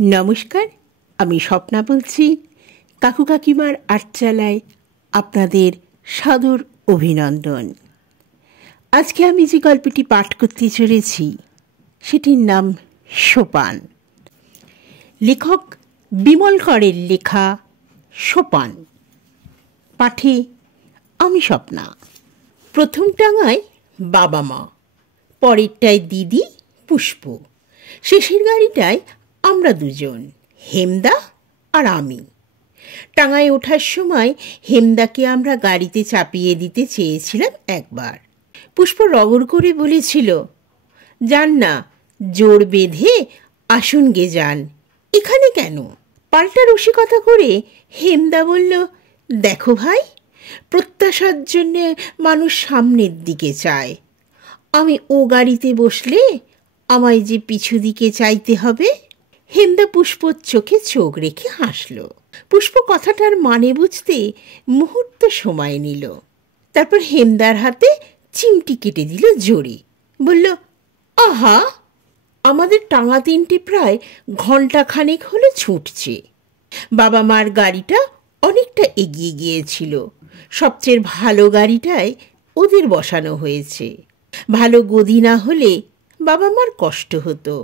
নমস্কার, আমি স্বপ্না বলছি। কাকু কাকিমার আটচালায় আপনাদের সাদর অভিনন্দন। আজকে আমি যে গল্পটি পাঠ করতে চলেছি সেটির নাম সোপান। লেখক বিমল করের লেখা সোপান। পাঠে আমি স্বপ্না। প্রথম টাঙায় বাবা মা, পরেরটায় দিদি পুষ্প, শেষের গাড়িটায় আমরা দুজন, হেমদা আর আমি। টাঙায় ওঠার সময় হেমদাকে আমরা গাড়িতে চাপিয়ে দিতে চেয়েছিলাম একবার। পুষ্প রগড় করে বলেছিল, যান না, জোর বেঁধে আসুন গে যান, এখানে কেন? পাল্টা রসিকতা করে হেমদা বলল, দেখো ভাই, প্রত্যাশার জন্যে মানুষ সামনের দিকে চায়। আমি ও গাড়িতে বসলে আমায় যে পিছু দিকে চাইতে হবে। হেমদা পুষ্পর চোখে চোখ রেখে হাসল। পুষ্প কথাটার মানে বুঝতে মুহূর্ত সময় নিল। তারপর হেমদার হাতে চিমটি কেটে দিল জোরে। বলল, আহা, আমাদের টাঙা তিনটি প্রায় ঘণ্টাখানেক হলো ছুটছে। বাবা মার গাড়িটা অনেকটা এগিয়ে গিয়েছিল। সবচেয়ে ভালো গাড়িটায় ওদের বসানো হয়েছে। ভালো গদি না হলে বাবা মার কষ্ট হতো।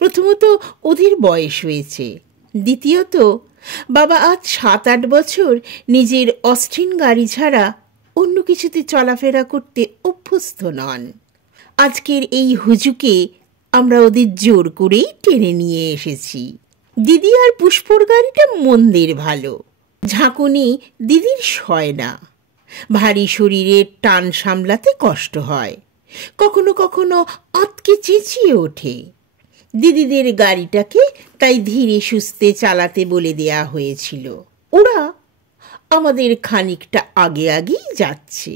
প্রথমত ওদের বয়স হয়েছে, দ্বিতীয়ত বাবা আজ 7-8 বছর নিজের অস্টিন গাড়ি ছাড়া অন্য কিছুতে চলাফেরা করতে অভ্যস্ত নন। আজকের এই হুজুকে আমরা ওদের জোর করেই টেনে নিয়ে এসেছি। দিদি আর পুষ্পর গাড়িটা মন্দের ভালো। ঝাঁকুনি দিদির সয় না, ভারী শরীরের টান সামলাতে কষ্ট হয়, কখনো কখনো আঁতকে চেঁচিয়ে ওঠে। দিদিদের গাড়িটাকে তাই ধীরে সুস্থে চালাতে বলে দেয়া হয়েছিল। ওরা আমাদের খানিকটা আগে আগেই যাচ্ছে।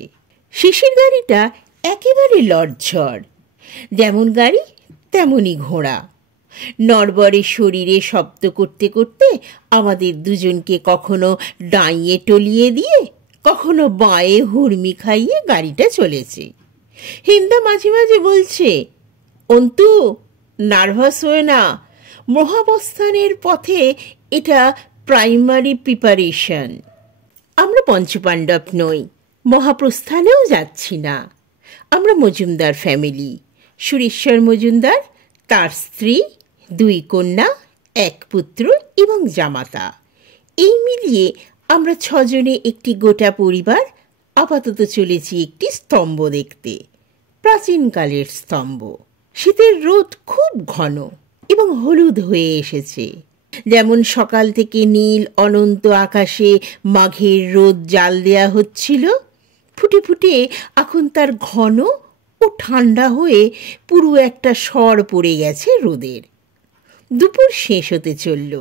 শেষের গাড়িটা একেবারে লড়ঝড়, যেমন গাড়ি তেমনই ঘোড়া। নড়বড়ে শরীরে শব্দ করতে করতে আমাদের দুজনকে কখনো ডাইয়ে টলিয়ে দিয়ে কখনো বাঁয়ে হুড়মি খাইয়ে গাড়িটা চলেছে। হেমদা মাঝে মাঝে বলছে, অন্তু, নার্ভাস হয়ে না, মহাবস্থানের পথে এটা প্রাইমারি প্রিপারেশন। আমরা পঞ্চপাণ্ডব নই, মহাপ্রস্থানেও যাচ্ছি না। আমরা মজুমদার ফ্যামিলি। সুরেশ্বর মজুমদার, তার স্ত্রী, 2 কন্যা, 1 পুত্র এবং জামাতা। এই মিলিয়ে আমরা 6 জনে একটি গোটা পরিবার। আপাতত চলেছি একটি স্তম্ভ দেখতে, প্রাচীনকালের স্তম্ভ। শীতের রোদ খুব ঘন এবং হলুদ হয়ে এসেছে। যেমন সকাল থেকে নীল অনন্ত আকাশে মাঘের রোদ জাল দেয়া হচ্ছিল, ফুটে ফুটে এখন তার ঘন ও ঠান্ডা হয়ে পুরো একটা স্বর পড়ে গেছে রোদের। দুপুর শেষ হতে চলল।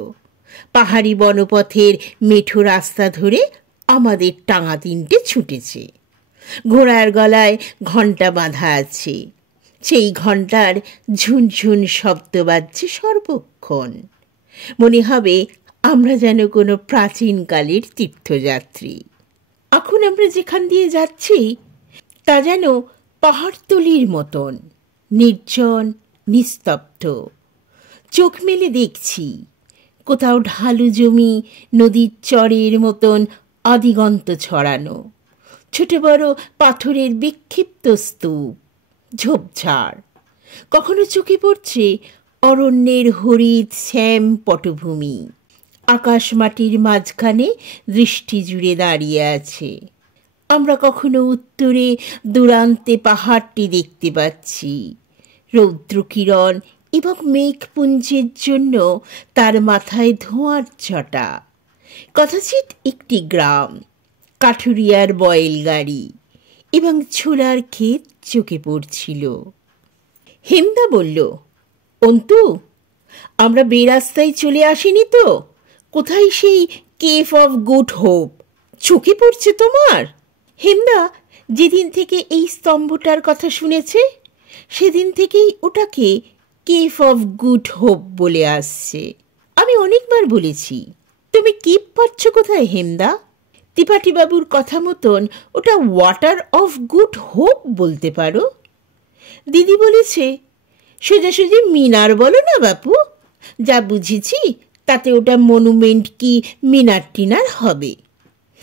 পাহাড়ি বনপথের মেঠো রাস্তা ধরে আমাদের টাঙা তিনটে ছুটেছে। ঘোড়ার গলায় ঘণ্টা বাঁধা আছে, সেই ঘণ্টার ঝুনঝুন শব্দ বাজছে সর্বক্ষণ। মনে হবে আমরা যেন কোনো প্রাচীনকালের তীর্থযাত্রী। এখন আমরা যেখান দিয়ে যাচ্ছি তা যেন পাহাড়তলির মতন, নির্জন নিস্তব্ধ। চোখ মেলে দেখছি কোথাও ঢালু জমি নদীর চরের মতন আদিগন্ত ছড়ানো, ছোট বড় পাথরের বিক্ষিপ্ত স্তূপ, ঝোপঝাড়। কখনো চোখে পড়ছে অরণ্যের হরিৎ শ্যাম পটভূমি। আকাশ মাটির মাঝখানে দৃষ্টি জুড়ে দাঁড়িয়ে আছে। আমরা কখনো উত্তরে দূরান্তে পাহাড়টি দেখতে পাচ্ছি। রৌদ্রকিরণ এবং মেঘপুঞ্জের জন্য তার মাথায় ধোঁয়ার ছটা। কথাচিত একটি গ্রাম, কাঠুরিয়ার বয়েল গাড়ি এবং ছোলার ক্ষেত চোখে পড়ছিল। হেমদা বলল, অন্তু, আমরা বেরাস্তায় চলে আসিনি তো? কোথায় সেই কেভ অফ গুড হোপ চোখে পড়ছে তোমার? হেমদা যেদিন থেকে এই স্তম্ভটার কথা শুনেছে সেদিন থেকেই ওটাকে কেভ অফ গুড হোপ বলে আসছে। আমি অনেকবার বলেছি, তুমি কেপ পাচ্ছ কোথায় হেমদা? ত্রিপাঠীবাবুর কথা মতন ওটা ওয়াটার অফ গুড হোপ বলতে পারো। দিদি বলেছে, সোজাসুজি মিনার বলো না বাপু, যা বুঝেছি তাতে ওটা মনুমেন্ট কি মিনার টিনার হবে।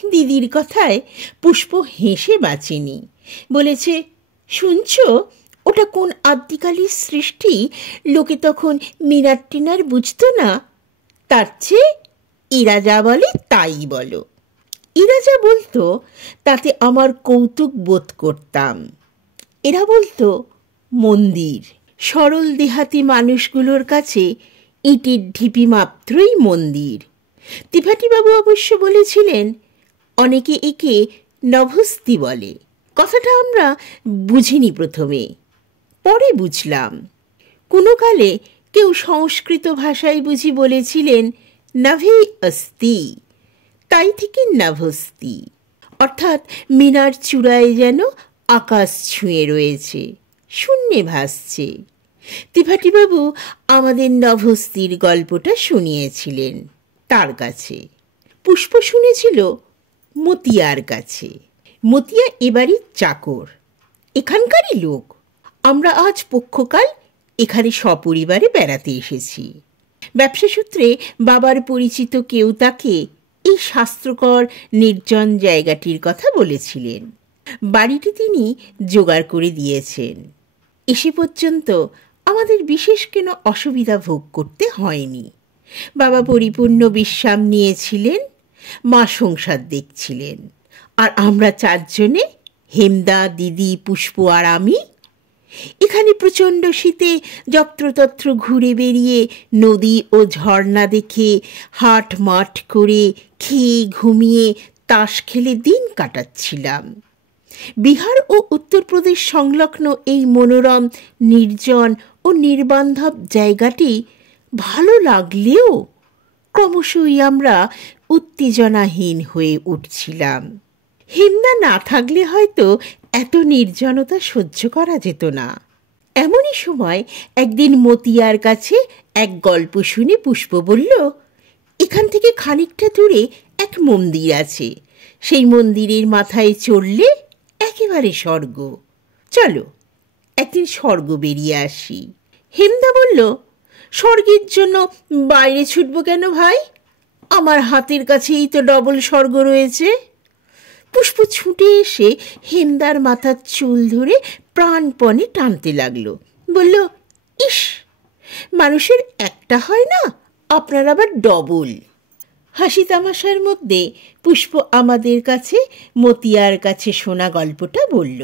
দিদির কথায় পুষ্প হেসে বাঁচেনি, বলেছে, শুনছ, ওটা কোন আদ্যিকালের সৃষ্টি, লোকে তখন মিনার টিনার বুঝত না। তার চেয়ে এরা যা বলে তাই বলো। এরা যা বলতো তাতে আমার কৌতুক বোধ করতাম। এরা বলতো মন্দির। সরল দেহাতি মানুষগুলোর কাছে ইটের ঢিপি মাত্রই মন্দির। ত্রিপাঠীবাবু অবশ্য বলেছিলেন, অনেকে একে নভস্তি বলে। কথাটা আমরা বুঝিনি প্রথমে, পরে বুঝলাম। কোনো কালে কেউ সংস্কৃত ভাষায় বুঝি বলেছিলেন নভে অস্তি, তাই থেকে নভস্তি, অর্থাৎ মিনার চূড়ায় যেন আকাশ ছুঁয়ে রয়েছে, শূন্যে ভাসছে। ত্রিপাঠীবাবু আমাদের নভস্তির গল্পটা শুনিয়েছিলেন তার কাছে। পুষ্প শুনেছিল মতিয়ার কাছে। মতিয়া এবারই চাকর, এখানকারই লোক। আমরা আজ পক্ষকাল এখানে সপরিবারে বেড়াতে এসেছি। ব্যবসা সূত্রে বাবার পরিচিত কেউ তাকে এই স্বাস্থ্যকর নির্জন জায়গাটির কথা বলেছিলেন। বাড়িটি তিনি জোগাড় করে দিয়েছেন। এসে পর্যন্ত আমাদের বিশেষ কেন অসুবিধা ভোগ করতে হয়নি। বাবা পরিপূর্ণ বিশ্রাম নিয়েছিলেন, মা সংসার দেখছিলেন, আর আমরা চারজনে, হেমদা, দিদি, পুষ্প আর আমি, এখানে প্রচণ্ড শীতে যত্রতত্র ঘুরে বেরিয়ে নদী ও ঝর্ণা দেখে হাট মাঠ করে খেয়ে ঘুমিয়ে তাস খেলে দিন কাটাচ্ছিলাম। বিহার ও উত্তরপ্রদেশ সংলগ্ন এই মনোরম নির্জন ও নির্বান্ধব জায়গাটি ভালো লাগলেও ক্রমশই আমরা উত্তেজনাহীন হয়ে উঠছিলাম। হেমদা না থাকলে হয়তো এত নির্জনতা সহ্য করা যেত না। এমনই সময় একদিন মতিয়ার কাছে এক গল্প শুনে পুষ্প বলল, এখান থেকে খানিকটা দূরে এক মন্দির আছে, সেই মন্দিরের মাথায় চড়লে একেবারে স্বর্গ। চলো একদিন স্বর্গ বেরিয়ে আসি। হেমদা বলল, স্বর্গের জন্য বাইরে ছুটব কেন ভাই? আমার হাতের কাছেই তো ডবল স্বর্গ রয়েছে। পুষ্প ছুটে এসে হেমদার মাথার চুল ধরে প্রাণপণে টানতে লাগলো। বলল, ইস, মানুষের একটা হয় না, আপনার আবার ডবল। হাসি তামাশার মধ্যে পুষ্প আমাদের কাছে মতিয়ার কাছে শোনা গল্পটা বলল।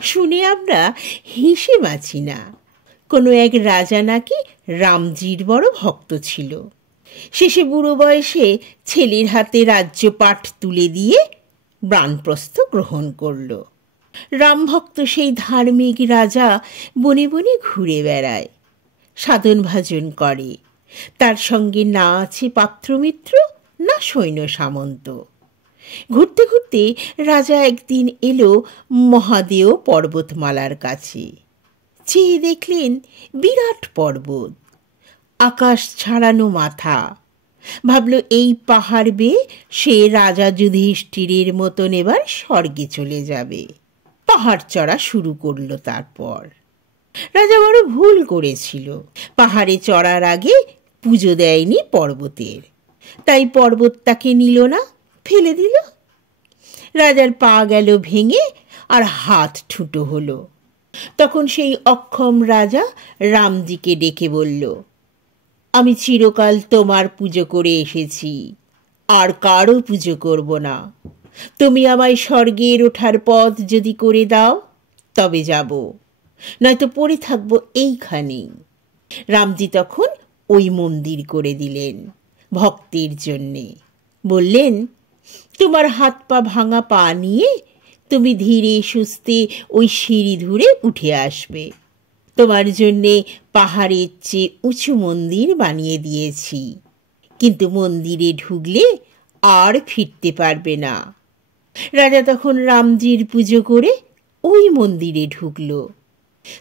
শুনে আমরা হেসে বাঁচি না। কোনো এক রাজা নাকি রামজির বড় ভক্ত ছিল। শেষে বুড়ো বয়সে ছেলের হাতে রাজ্যপাট তুলে দিয়ে বানপ্রস্থ গ্রহণ করল। রামভক্ত সেই ধার্মিক রাজা বনে বনে ঘুরে বেড়ায়, সাধন ভাজন করে। তার সঙ্গে না আছে পাত্রমিত্র, না সৈন্য সামন্ত। ঘুরতে ঘুরতে রাজা একদিন এলো মহাদেও পর্বতমালার কাছে। চেয়ে দেখলেন বিরাট পর্বত, আকাশ ছাড়ানো মাথা। ভাবল এই পাহাড় বেয়ে সে রাজা যুধিষ্ঠিরের মতন এবার স্বর্গে চলে যাবে। পাহাড় চড়া শুরু করলো। তারপর রাজা বড় ভুল করেছিল, পাহাড়ে চড়ার আগে পুজো দেয়নি পর্বতের, তাই পর্বত তাকে নিল না, ফেলে দিল। রাজার পা গেল ভেঙে আর হাত ঠুটো হলো। তখন সেই অক্ষম রাজা রামজিকে ডেকে বলল, আমি চিরকাল তোমার পুজো করে এসেছি, আর কারো পুজো করব না। তুমি আমায় স্বর্গের ওঠার পথ যদি করে দাও তবে যাব, নয়তো পড়ে থাকবো এইখানেই। রামজি তখন ওই মন্দির করে দিলেন ভক্তের জন্যে। বললেন, তোমার হাত পা ভাঙা পা নিয়ে তুমি ধীরে সুস্থে ওই সিঁড়ি ধরে উঠে আসবে। তোমার জন্যে পাহাড়ের চেয়ে উঁচু মন্দির বানিয়ে দিয়েছি, কিন্তু মন্দিরে ঢুকলে আর ফিরতে পারবে না। রাজা তখন রামজির পুজো করে ওই মন্দিরে ঢুকল,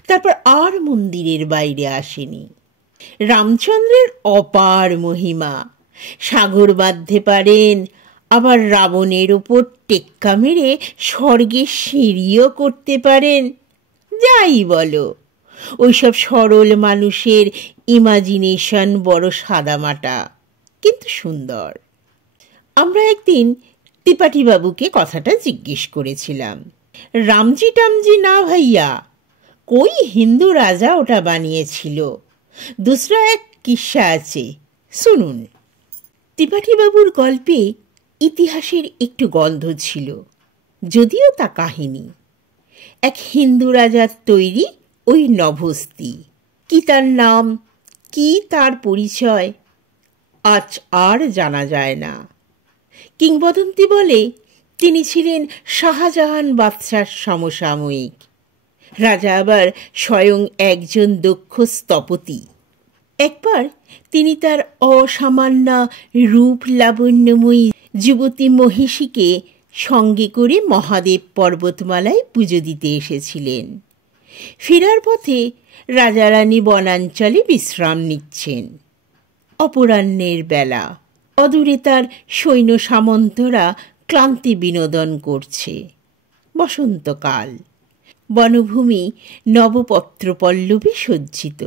তারপর আর মন্দিরের বাইরে আসেনি। রামচন্দ্রের অপার মহিমা, সাগর বাঁধতে পারেন, আবার রাবণের ওপর টেক্কা মেরে স্বর্গে সিঁড়িও করতে পারেন। যাই বলো, ওইসব সরল মানুষের ইমাজিনেশন বড় সাদামাটা, কিন্তু সুন্দর। আমরা একদিন ত্রিপাঠীবাবুকে কথাটা জিজ্ঞেস করেছিলাম। রামজি টামজি না ভাইয়া, কই হিন্দু রাজা ওটা বানিয়েছিল, দুসরা এক কিস্সা আছে, শুনুন। ত্রিপাঠীবাবুর গল্পে ইতিহাসের একটু গন্ধ ছিল, যদিও তা কাহিনী। এক হিন্দু রাজার তৈরি ওই নভস্তি। কি তার নাম, কি তার পরিচয় আজ আর জানা যায় না। কিংবদন্তি বলে তিনি ছিলেন শাহজাহান বাদশার সমসাময়িক। রাজা আবার স্বয়ং একজন দক্ষ স্থপতি। একবার তিনি তার অসামান্য রূপ লাবণ্যময়ী যুবতী মহিষীকে সঙ্গে করে মহাদেব পর্বতমালায় পুজো দিতে এসেছিলেন। ফেরার পথে রাজারানী বনাঞ্চলে বিশ্রাম নিচ্ছেন। অপরাহ্নের বেলা, অদূরে তার সৈন্য সামন্তরা ক্লান্তি বিনোদন করছে। বসন্তকাল, বনভূমি নবপত্রপল্লবে সজ্জিত।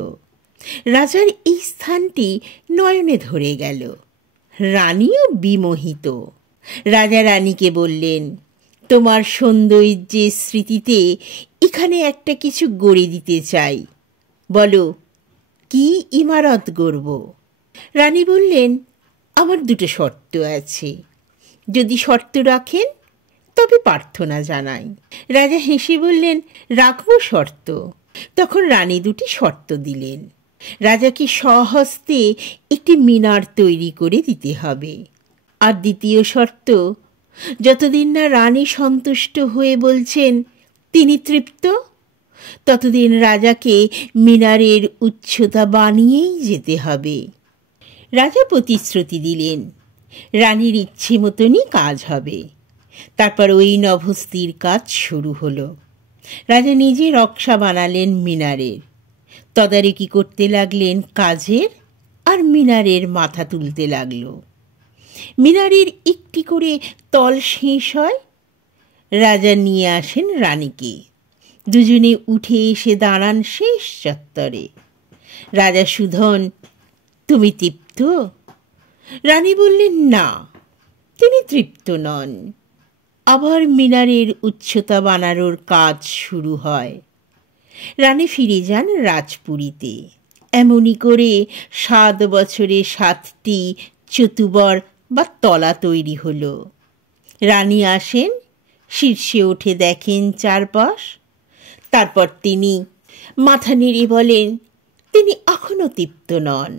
রাজার এই স্থানটি নয়নে ধরে গেল। রানীও বিমোহিত। রাজা রানীকে বললেন, তোমার সৌন্দর্যের স্মৃতিতে এখানে একটা কিছু গড়ে দিতে চাই, বলো কি ইমারত গড়ব? রানী বললেন, আমার দুটো শর্ত আছে, যদি শর্ত রাখেন তবে প্রার্থনা জানাই। রাজা হেসে বললেন, রাখব শর্ত। তখন রানী দুটি শর্ত দিলেন। রাজাকে স্বহস্তে একটি মিনার তৈরি করে দিতে হবে। আর দ্বিতীয় শর্ত, যতদিন না রানী সন্তুষ্ট হয়ে বলছেন তিনি তৃপ্ত, ততদিন রাজাকে মিনারের উচ্চতা বানিয়েই যেতে হবে। রাজা প্রতিশ্রুতি দিলেন, রানীর ইচ্ছে মতনই কাজ হবে। তারপর ওই নভস্তির কাজ শুরু হলো। রাজা নিজে নকশা বানালেন মিনারের, তদারকি করতে লাগলেন কাজের, আর মিনারের মাথা তুলতে লাগলো। মিনারের একটি করে তল শেষ হয়। রাজা নিয়ে আসেন রানীকে। দুজনে উঠে এসে দাঁড়ান শেষ চত্বরে। রাজা সুধন, তুমি তৃপ্ত? রানী বললেন, না, তিনি তৃপ্ত নন। আবার মিনারের উচ্চতা বানানোর কাজ শুরু হয়। রানী ফিরে যান রাজপুরীতে। এমনি করে 7 বছরে 7টি চতুবর বা তলা তৈরি হলো। রানী আসেন, শীর্ষে উঠে দেখেন চারপাশ। তারপর তিনি মাথা নেড়ে বলেন, তিনি এখনো তৃপ্ত নন।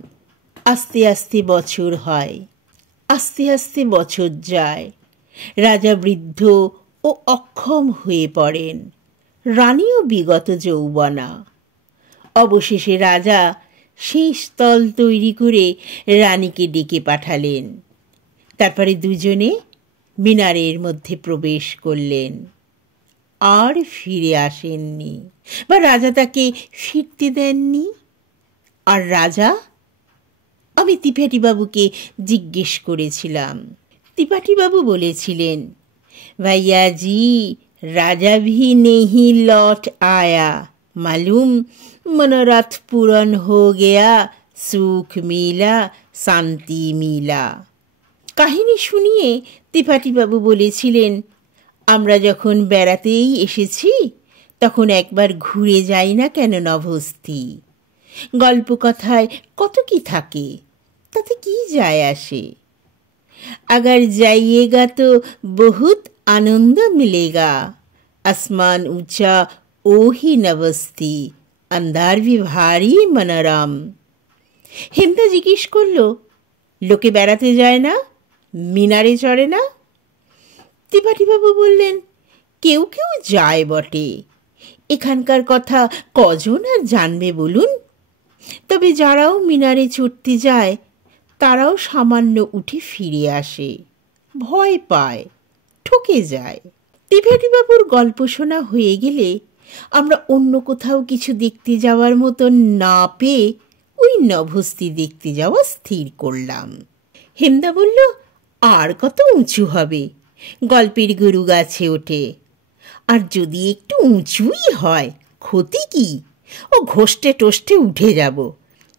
আস্তে আস্তে বছর হয়, আস্তে আস্তে বছর যায়। রাজা বৃদ্ধ ও অক্ষম হয়ে পড়েন। রানীও বিগত যৌবনা। অবশেষে রাজা সেই স্থল তৈরি করে রানীকে ডেকে পাঠালেন। তারপরে দুজনে মিনারের মধ্যে প্রবেশ করলেন। আর ফিরে আসেননি, বা রাজা তাকে ফিরতে দেননি। আর রাজা? আমি ত্রিপাঠীবাবুকে জিজ্ঞেস করেছিলাম। ত্রিপাঠীবাবু বলেছিলেন, ভাইয়া জি, রাজা ভি নেহি লौट आया, मालूम मनोरथ पूरन हो गया, সুখ মিলা, শান্তি মিলা। কাহিনী শুনিয়ে ত্রিপাঠীবাবু বলেছিলেন, আমরা যখন বেড়াতেই এসেছি তখন একবার ঘুরে যাই না কেন নভস্তি? গল্প কথায় কত কি থাকে, তাতে কি যায় আসে? अगर जाइएगा तो बहुत आनंद मिलेगा, आसमान ऊंचा ओ ही नवस्ती, अंधार भी भारी मनोरम। হেমদা জিজ্ঞেস করল, লোকে বেড়াতে যায় না, মিনারে চড়ে না? ত্রিপাঠীবাবু বললেন, কেউ কেউ যায় বটে, এখানকার কথা কজন আর জানবে বলুন? তবে যারাও মিনারে চড়তে যায় তারাও সামান্য উঠে ফিরে আসে, ভয় পায়, ঠকে যায়। ত্রিপাঠীবাবুর গল্প শোনা হয়ে গেলে আমরা অন্য কোথাও কিছু দেখতে যাওয়ার মতন না পেয়ে ওই নভস্তি দেখতে যাওয়া স্থির করলাম। হেমদা বলল, আর কত উঁচু হবে, গল্পের গরু গাছে ওঠে। আর যদি একটু উঁচুই হয় ক্ষতি কি, ও ঘষ্টে টোষ্টে উঠে যাব,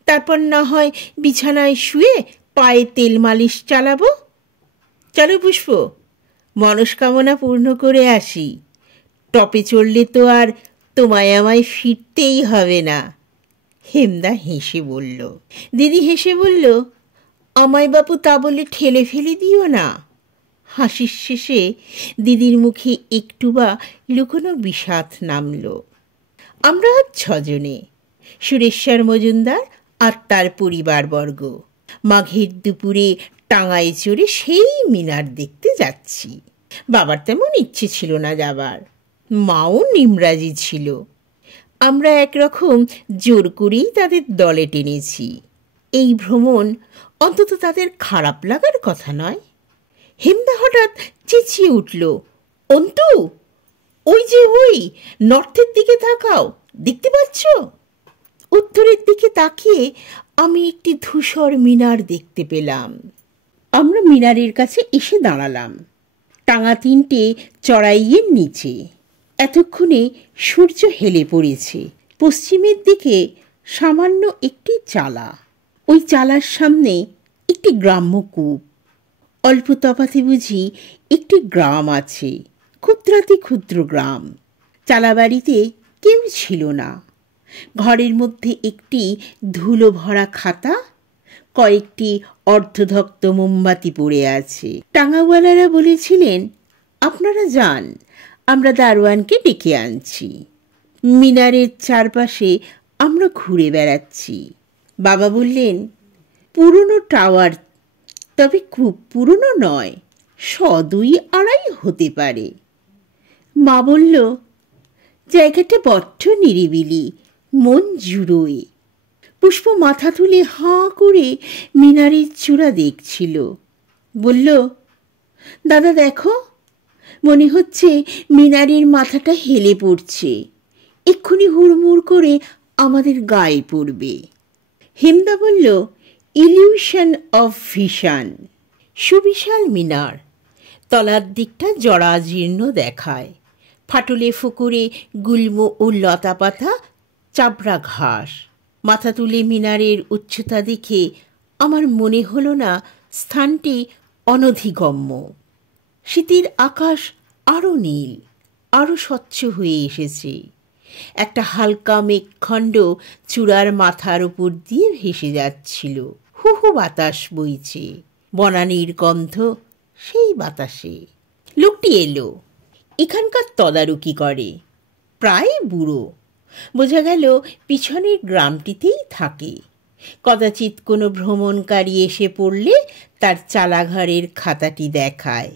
তারপর না হয় বিছানায় শুয়ে পায়ে তেল মালিশ চালাবো। চলো পুষ্প, মনস্কামনা পূর্ণ করে আসি। টপে চড়লে তো আর তোমায় আমায় ফিরতেই হবে না। হেমদা হেসে বলল। দিদি হেসে বলল, আমায় বাপু তা বলে ঠেলে ফেলে দিও না। হাসির শেষে দিদির মুখে একটু বা লুকোনো বিষাদ নামল। আমরা 6 জনে, সুরেশ্বর মজুমদার আর তার পরিবারবর্গ, মাঘের দুপুরে টাঙায় চড়ে সেই মিনার দেখতে যাচ্ছি। বাবার তেমন ইচ্ছে ছিল না যাবার, মাও নিমরাজি ছিল। আমরা একরকম জোর করেই তাদের দলে টেনেছি। এই ভ্রমণ অন্তত তাদের খারাপ লাগার কথা নয়। হেমদা হঠাৎ চেঁচিয়ে উঠল, অন্তু, ওই যে ওই নর্থের দিকে তাকাও, দেখতে পাচ্ছ? উত্তরের দিকে তাকিয়ে আমি একটি ধূসর মিনার দেখতে পেলাম। আমরা মিনারের কাছে এসে দাঁড়ালাম, টাঙা 3টে চড়াইয়ের নিচে। এতক্ষণে সূর্য হেলে পড়েছে। পশ্চিমের দিকে সামান্য একটি চালা, ওই চালার সামনে একটি গ্রাম্য কূপ। অল্প তফাতে বুঝি একটি গ্রাম আছে, ক্ষুদ্রাতি ক্ষুদ্র গ্রাম। চালাবাড়িতে কেউ ছিল না। ঘরের মধ্যে একটি ধুলো ভরা খাতা, কয়েকটি অর্ধদগ্ধ মোমবাতি পড়ে আছে। টাঙাওয়ালারা বলেছিলেন, আপনারা যান, আমরা দারোয়ানকে ডেকে আনছি। মিনারের চারপাশে আমরা ঘুরে বেড়াচ্ছি। বাবা বললেন, পুরনো টাওয়ার, তবে খুব পুরনো নয়, 100-250 হতে পারে। মা বলল, জায়গাটা বড্ড নিরিবিলি, মন জুড়োয়। পুষ্প মাথা তুলে হাঁ করে মিনারের চূড়া দেখছিল। বলল, দাদা দেখো, মনে হচ্ছে মিনারের মাথাটা হেলে পড়ছে, এক্ষুনি হুড়মুড় করে আমাদের গায়ে পড়বে। হেমদা বলল, ইলিউশন অফ ভিশন। সুবিশাল মিনার, তলার দিকটা জরাজীর্ণ দেখায়। ফাটলে ফুকুরে গুল্ম ও লতাপাতা, চাবড়া ঘাস। মাথা তুলে মিনারের উচ্চতা দেখে আমার মনে হলো না স্থানটি অনধিগম্য। শীতের আকাশ আরও নীল, আরও স্বচ্ছ হয়ে এসেছে। একটা হালকা মেঘখণ্ড চূড়ার মাথার উপর দিয়ে ভেসে যাচ্ছিল। হু হু বাতাস বইছে, বনানীর গন্ধ সেই বাতাসে। লোকটি এলো, এখানকার তদারকি করে, প্রায় বুড়ো। বোঝা গেল পিছনের গ্রামটিতেই থাকে। কদাচিৎ কোনো ভ্রমণকারী এসে পড়লে তার চালাঘরের খাতাটি দেখায়।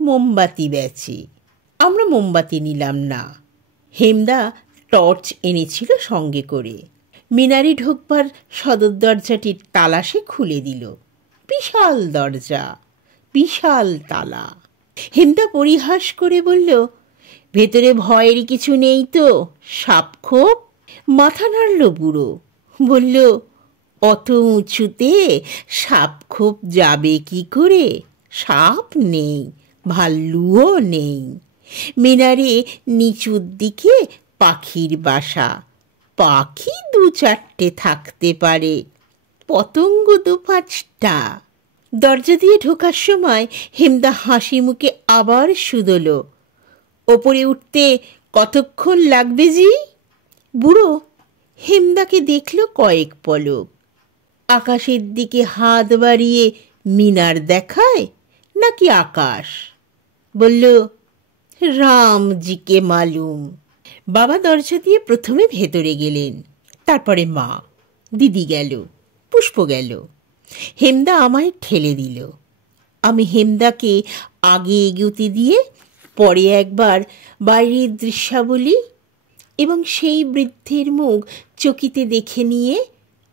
মোমবাতি বেচে। আমরা মোমবাতি নিলাম না। হেমদা টর্চ এনেছিল সঙ্গে করে। মিনারে ঢোকবার সদর দরজাটির তালা সে খুলে দিল। বিশাল দরজা, বিশাল তালা। হেমদা পরিহাস করে বলল, ভেতরে ভয়ের কিছু নেই তো, সাপ খোপ? মাথা নাড়ল বুড়ো, বলল, অত উঁচুতে সাপ খোপ যাবে কি করে? সাপ নেই, ভাল্লুও নেই। মিনারে নিচুর দিকে পাখির বাসা, পাখি 2-4টে থাকতে পারে, পতঙ্গ 2-5টা। দরজা দিয়ে ঢোকার সময় হেমদা হাসি মুখে আবার শুধল, ওপরে উঠতে কতক্ষণ লাগবে জি? বুড়ো হেমদাকে দেখল কয়েক পলক। আকাশের দিকে হাত বাড়িয়ে মিনার দেখায় নাকি আকাশ? বলল, রামজিকে মালুম। বাবা দরজা দিয়ে প্রথমে ভেতরে গেলেন, তারপরে মা, দিদি গেল, পুষ্প গেল। হেমদা আমায় ঠেলে দিল। আমি হেমদাকে আগে এগোতে দিয়ে পরে একবার বাইরের দৃশ্যাবলী এবং সেই বৃদ্ধের মুখ চকিতে দেখে নিয়ে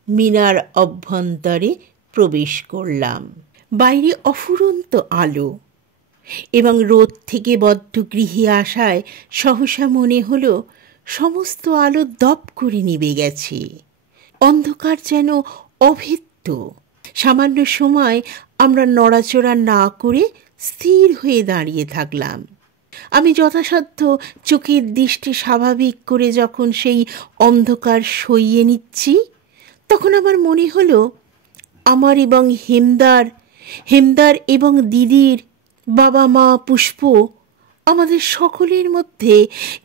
মিনার অভ্যন্তরে প্রবেশ করলাম। বাইরে অফুরন্ত আলো এবং রোদ থেকে বদ্ধ গৃহে আসায় সহসা মনে হলো সমস্ত আলো দপ করে নিভে গেছে। অন্ধকার যেন অভেদ্য। সামান্য সময় আমরা নড়াচড়া না করে স্থির হয়ে দাঁড়িয়ে থাকলাম। আমি যথাসাধ্য চোখের দৃষ্টি স্বাভাবিক করে যখন সেই অন্ধকার সইয়ে নিচ্ছি, তখন আমার মনে হলো আমার এবং হেমদার এবং দিদির, বাবা মা পুষ্প, আমাদের সকলের মধ্যে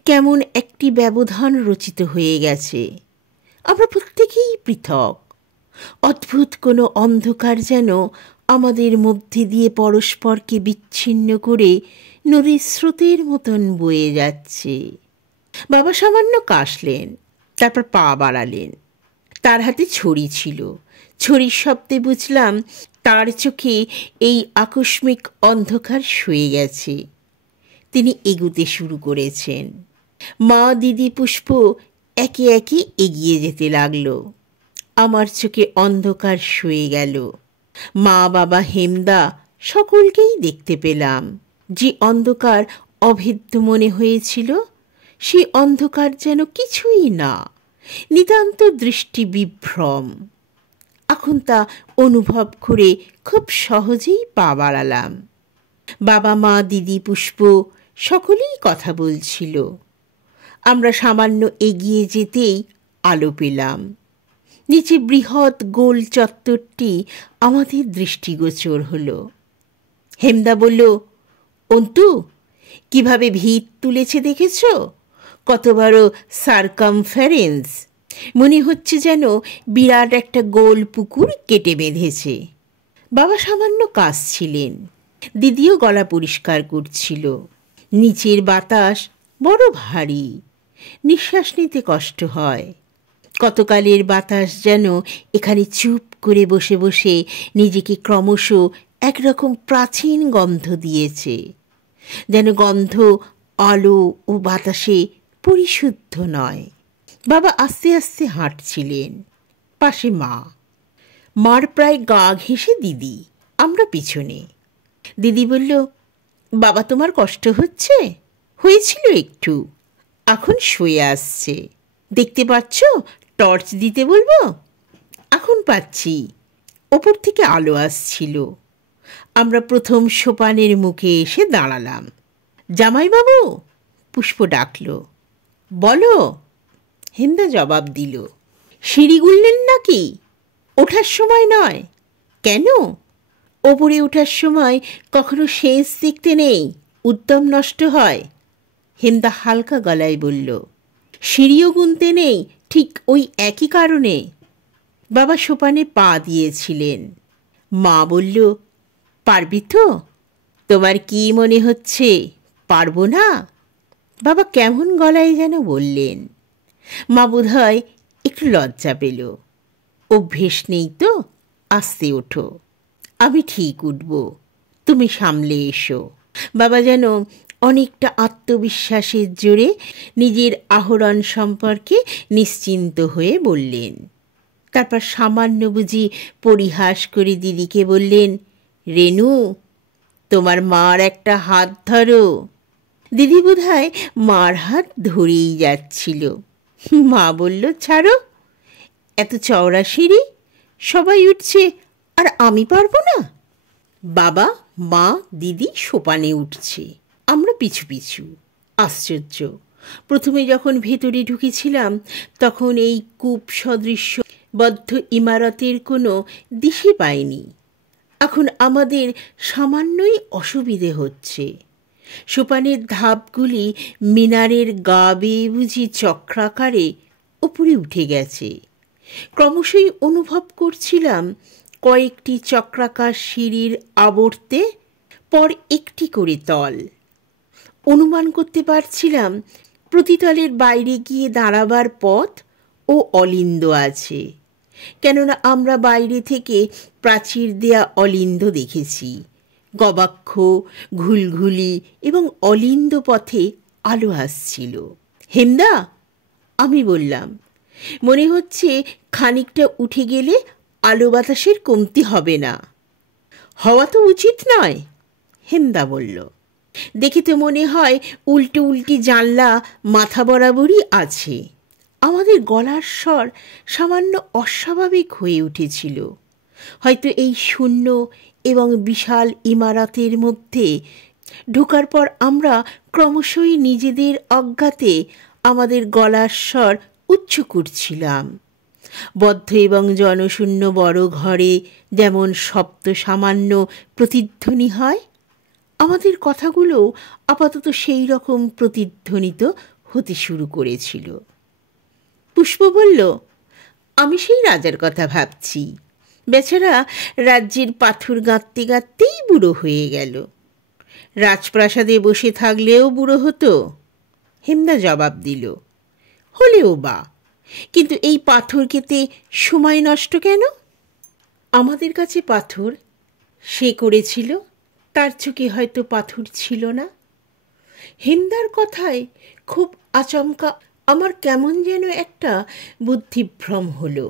কেমন একটি ব্যবধান রচিত হয়ে গেছে। আমরা প্রত্যেকেই পৃথক। অদ্ভুত কোনো অন্ধকার যেন আমাদের মধ্যে দিয়ে পরস্পরকে বিচ্ছিন্ন করে নদীর স্রোতের মতন বয়ে যাচ্ছে। বাবা সামান্য কাশলেন, তারপর পা বাড়ালেন। তার হাতে ছড়ি ছিল। ছড়ির শব্দে বুঝলাম তার চোখে এই আকস্মিক অন্ধকার শুয়ে গেছে। তিনি এগুতে শুরু করেছেন। মা, দিদি, পুষ্প একে একে এগিয়ে যেতে লাগলো। আমার চোখে অন্ধকার শুয়ে গেল। মা, বাবা, হেমদা সকলকেই দেখতে পেলাম। যে অন্ধকার অভেদ্য মনে হয়েছিল, সেই অন্ধকার যেন কিছুই না, নিতান্ত দৃষ্টি বিভ্রম। এখন তা অনুভব করে খুব সহজেই পা বাড়ালাম। বাবা, মা, দিদি, পুষ্প সকলেই কথা বলছিল। আমরা সামান্য এগিয়ে যেতেই আলো পেলাম। নিচে বৃহৎ গোল চত্বরটি আমাদের দৃষ্টিগোচর হলো। হেমদা বলল, অন্তু, কিভাবে ভিত তুলেছে দেখেছ? কত বড় সার্কামফারেন্স! মনে হচ্ছে যেন বিরাট একটা গোল পুকুর কেটে বেঁধেছে। বাবা সামান্য কাশছিলেন। দিদিও গলা পরিষ্কার করছিল। নিচের বাতাস বড় ভারী, নিঃশ্বাস নিতে কষ্ট হয়। কতকালের বাতাস যেন এখানে চুপ করে বসে বসে নিজেকে ক্রমশ একরকম প্রাচীন গন্ধ দিয়েছে, যেন গন্ধ আলো ও বাতাসে পরিশুদ্ধ নয়। বাবা আস্তে আস্তে হাঁটছিলেন, পাশে মা। মার প্রায় গা ঘেঁষে দিদি, আমরা পিছনে। দিদি বলল, বাবা তোমার কষ্ট হচ্ছে? হয়েছিল একটু, এখন শুয়ে আসছে। দেখতে পাচ্ছ? টর্চ দিতে বলবো? এখন পাচ্ছি। ওপর থেকে আলো আসছিল। আমরা প্রথম সোপানের মুখে এসে দাঁড়ালাম। জামাইবাবু, পুষ্প ডাকল। বলো। হেমদা জবাব দিল, সিঁড়ি গুললেন নাকি? ওঠার সময় নয়। কেন? ওপরে ওঠার সময় কখনো শেষ দেখতে নেই, উদ্যম নষ্ট হয়। হেমদা হালকা গলায় বলল, সিঁড়িও গুনতে নেই ঠিক ওই একই কারণে। বাবা সোপানে পা দিয়েছিলেন। মা বলল, পারবি তো? তোমার কি মনে হচ্ছে পারবো না? বাবা কেমন গলায় যেন বললেন। মা বোধহয় একটু লজ্জা পেল। অভ্যেস নেই তো, আস্তে ওঠো, আমি ঠিক উঠব, তুমি সামলে এসো। বাবা যেন অনেকটা আত্মবিশ্বাসের জোরে নিজের আহরণ সম্পর্কে নিশ্চিন্ত হয়ে বললেন। তারপর সামান্য বুঝি পরিহাস করে দিদিকে বললেন, রেনু, তোমার মার একটা হাত ধরো। দিদি বোধহয় মার হাত ধরেই যাচ্ছিল। মা বলল, ছাড়ো, এত চওড়া সিঁড়ি, সবাই উঠছে আর আমি পারবো না। বাবা, মা, দিদি সোপানে উঠছে, আমরা পিছু পিছু। আশ্চর্য, প্রথমে যখন ভেতরে ঢুকেছিলাম তখন এই কূপ সদৃশ্য বদ্ধ ইমারতের কোনো দিশে পাইনি। এখন আমাদের সামান্যই অসুবিধে হচ্ছে। সোপানের ধাপগুলি মিনারের গা বেয়ে বুঝি চক্রাকারে উপরে উঠে গেছে। ক্রমশই অনুভব করছিলাম কয়েকটি চক্রাকার সিঁড়ির আবর্তে পর একটি করে তল। অনুমান করতে পারছিলাম প্রতিতলের বাইরে গিয়ে দাঁড়াবার পথ ও অলিন্দ আছে, কেননা আমরা বাইরে থেকে প্রাচীর দেয়া অলিন্দ দেখেছি। গবাক্ষ, ঘুলঘুলি এবং অলিন্দ পথে আলো আসছিল। হেমদা, আমি বললাম, মনে হচ্ছে খানিকটা উঠে গেলে আলো বাতাসের কমতি হবে না। হওয়া তো উচিত নয়, হেমদা বলল। দেখে তো মনে হয় উল্টো উল্টি জানলা মাথা বরাবরই আছে। আমাদের গলার স্বর সামান্য অস্বাভাবিক হয়ে উঠেছিল। হয়তো এই শূন্য এবং বিশাল ইমারতের মধ্যে ঢোকার পর আমরা ক্রমশই নিজেদের অজ্ঞাতে আমাদের গলার স্বর উচ্চ করছিলাম। বদ্ধ এবং জনশূন্য বড় ঘরে যেমন শব্দ সামান্য প্রতিধ্বনি হয়, আমাদের কথাগুলো আপাতত সেই রকম প্রতিধ্বনিত হতে শুরু করেছিল। পুষ্প বলল, আমি সেই রাজার কথা ভাবছি। বেচারা রাজ্যের পাথর গাঁথতে গাঁথতেই বুড়ো হয়ে গেল। রাজপ্রাসাদে বসে থাকলেও বুড়ো হতো। হেমদা জবাব দিল, হলেও বা, কিন্তু এই পাথর খেতে সময় নষ্ট কেন? আমাদের কাছে পাথর সে করেছিল, তার চোখে হয়তো পাথর ছিল না। হেমদার কথায় খুব আচমকা আমার কেমন যেন একটা বুদ্ধিভ্রম হলো।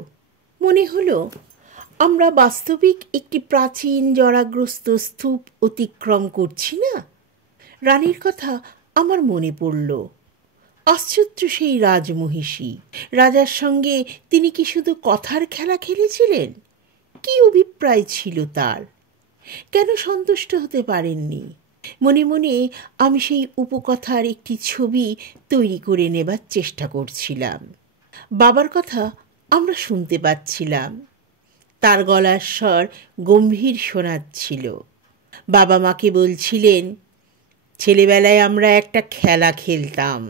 মনে হলো আমরা বাস্তবিক একটি প্রাচীন জরাগ্রস্ত স্তূপ অতিক্রম করছি না। রানীর কথা আমার মনে পড়ল। আশ্চর্য সেই রাজমহিষী! রাজার সঙ্গে তিনি কি শুধু কথার খেলা খেলেছিলেন? কি অভিপ্রায় ছিল তার? কেন সন্তুষ্ট হতে পারেননি? মনে মনে আমি সেই উপকথার একটি ছবি তৈরি করে নেবার চেষ্টা করছিলাম। বাবার কথা আমরা শুনতে পাচ্ছিলাম। তার গলার স্বর গম্ভীর শোনাচ্ছিল। বাবা মাকে বলছিলেন, ছেলেবেলায় আমরা একটা খেলা খেলতাম।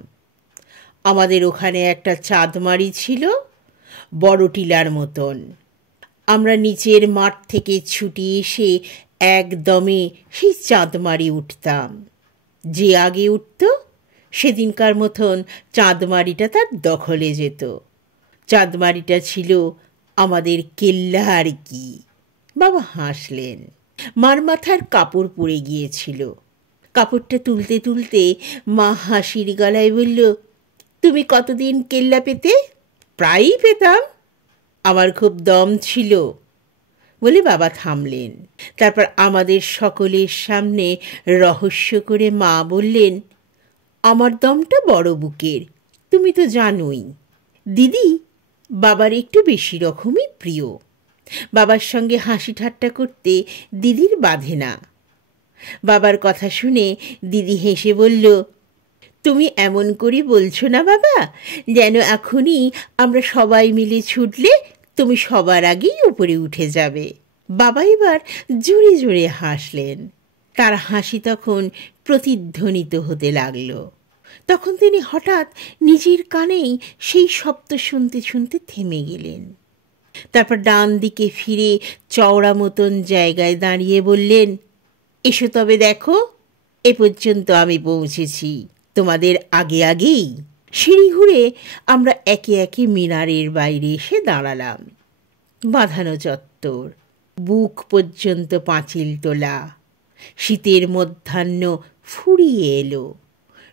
আমাদের ওখানে একটা চাঁদমারি ছিল, বড় টিলার মতন। আমরা নিচের মাঠ থেকে ছুটে এসে একদমে সেই চাঁদমারি উঠতাম। যে আগে উঠত সেদিনকার মতন চাঁদমারিটা তার দখলে যেত। চাঁদমারিটা ছিল আমাদের কেল্লা আর কি। বাবা হাসলেন। মার মাথার কাপড় পরে গিয়েছিল। কাপড়টা তুলতে তুলতে মা হাসির গলায় বলল, তুমি কতদিন কেল্লা পেতে? প্রায়ই পেতাম, আমার খুব দম ছিল বলে বাবা থামলেন। তারপর আমাদের সকলের সামনে রহস্য করে মা বললেন, আমার দমটা বড় বুকের, তুমি তো জানোই। দিদি বাবার একটু বেশি রকমই প্রিয়। বাবার সঙ্গে হাসি ঠাট্টা করতে দিদির বাধে না। বাবার কথা শুনে দিদি হেসে বলল, তুমি এমন করে বলছো না বাবা, যেন এখনই আমরা সবাই মিলে ছুটলে তুমি সবার আগেই উপরে উঠে যাবে। বাবা এবার জোরে জোরে হাসলেন। তার হাসি তখন প্রতিধ্বনিত হতে লাগল। তখন তিনি হঠাৎ নিজের কানেই সেই শব্দ শুনতে শুনতে থেমে গেলেন। তারপর ডান দিকে ফিরে চওড়া মতন জায়গায় দাঁড়িয়ে বললেন, এসো তবে দেখো, এ পর্যন্ত আমি পৌঁছেছি তোমাদের আগে আগেই। সিঁড়ি ঘুরে আমরা একে একে মিনারের বাইরে এসে দাঁড়ালাম। বাঁধানো চত্বর, বুক পর্যন্ত পাঁচিল তোলা। শীতের মধ্যাহ্ন ফুরিয়ে এলো।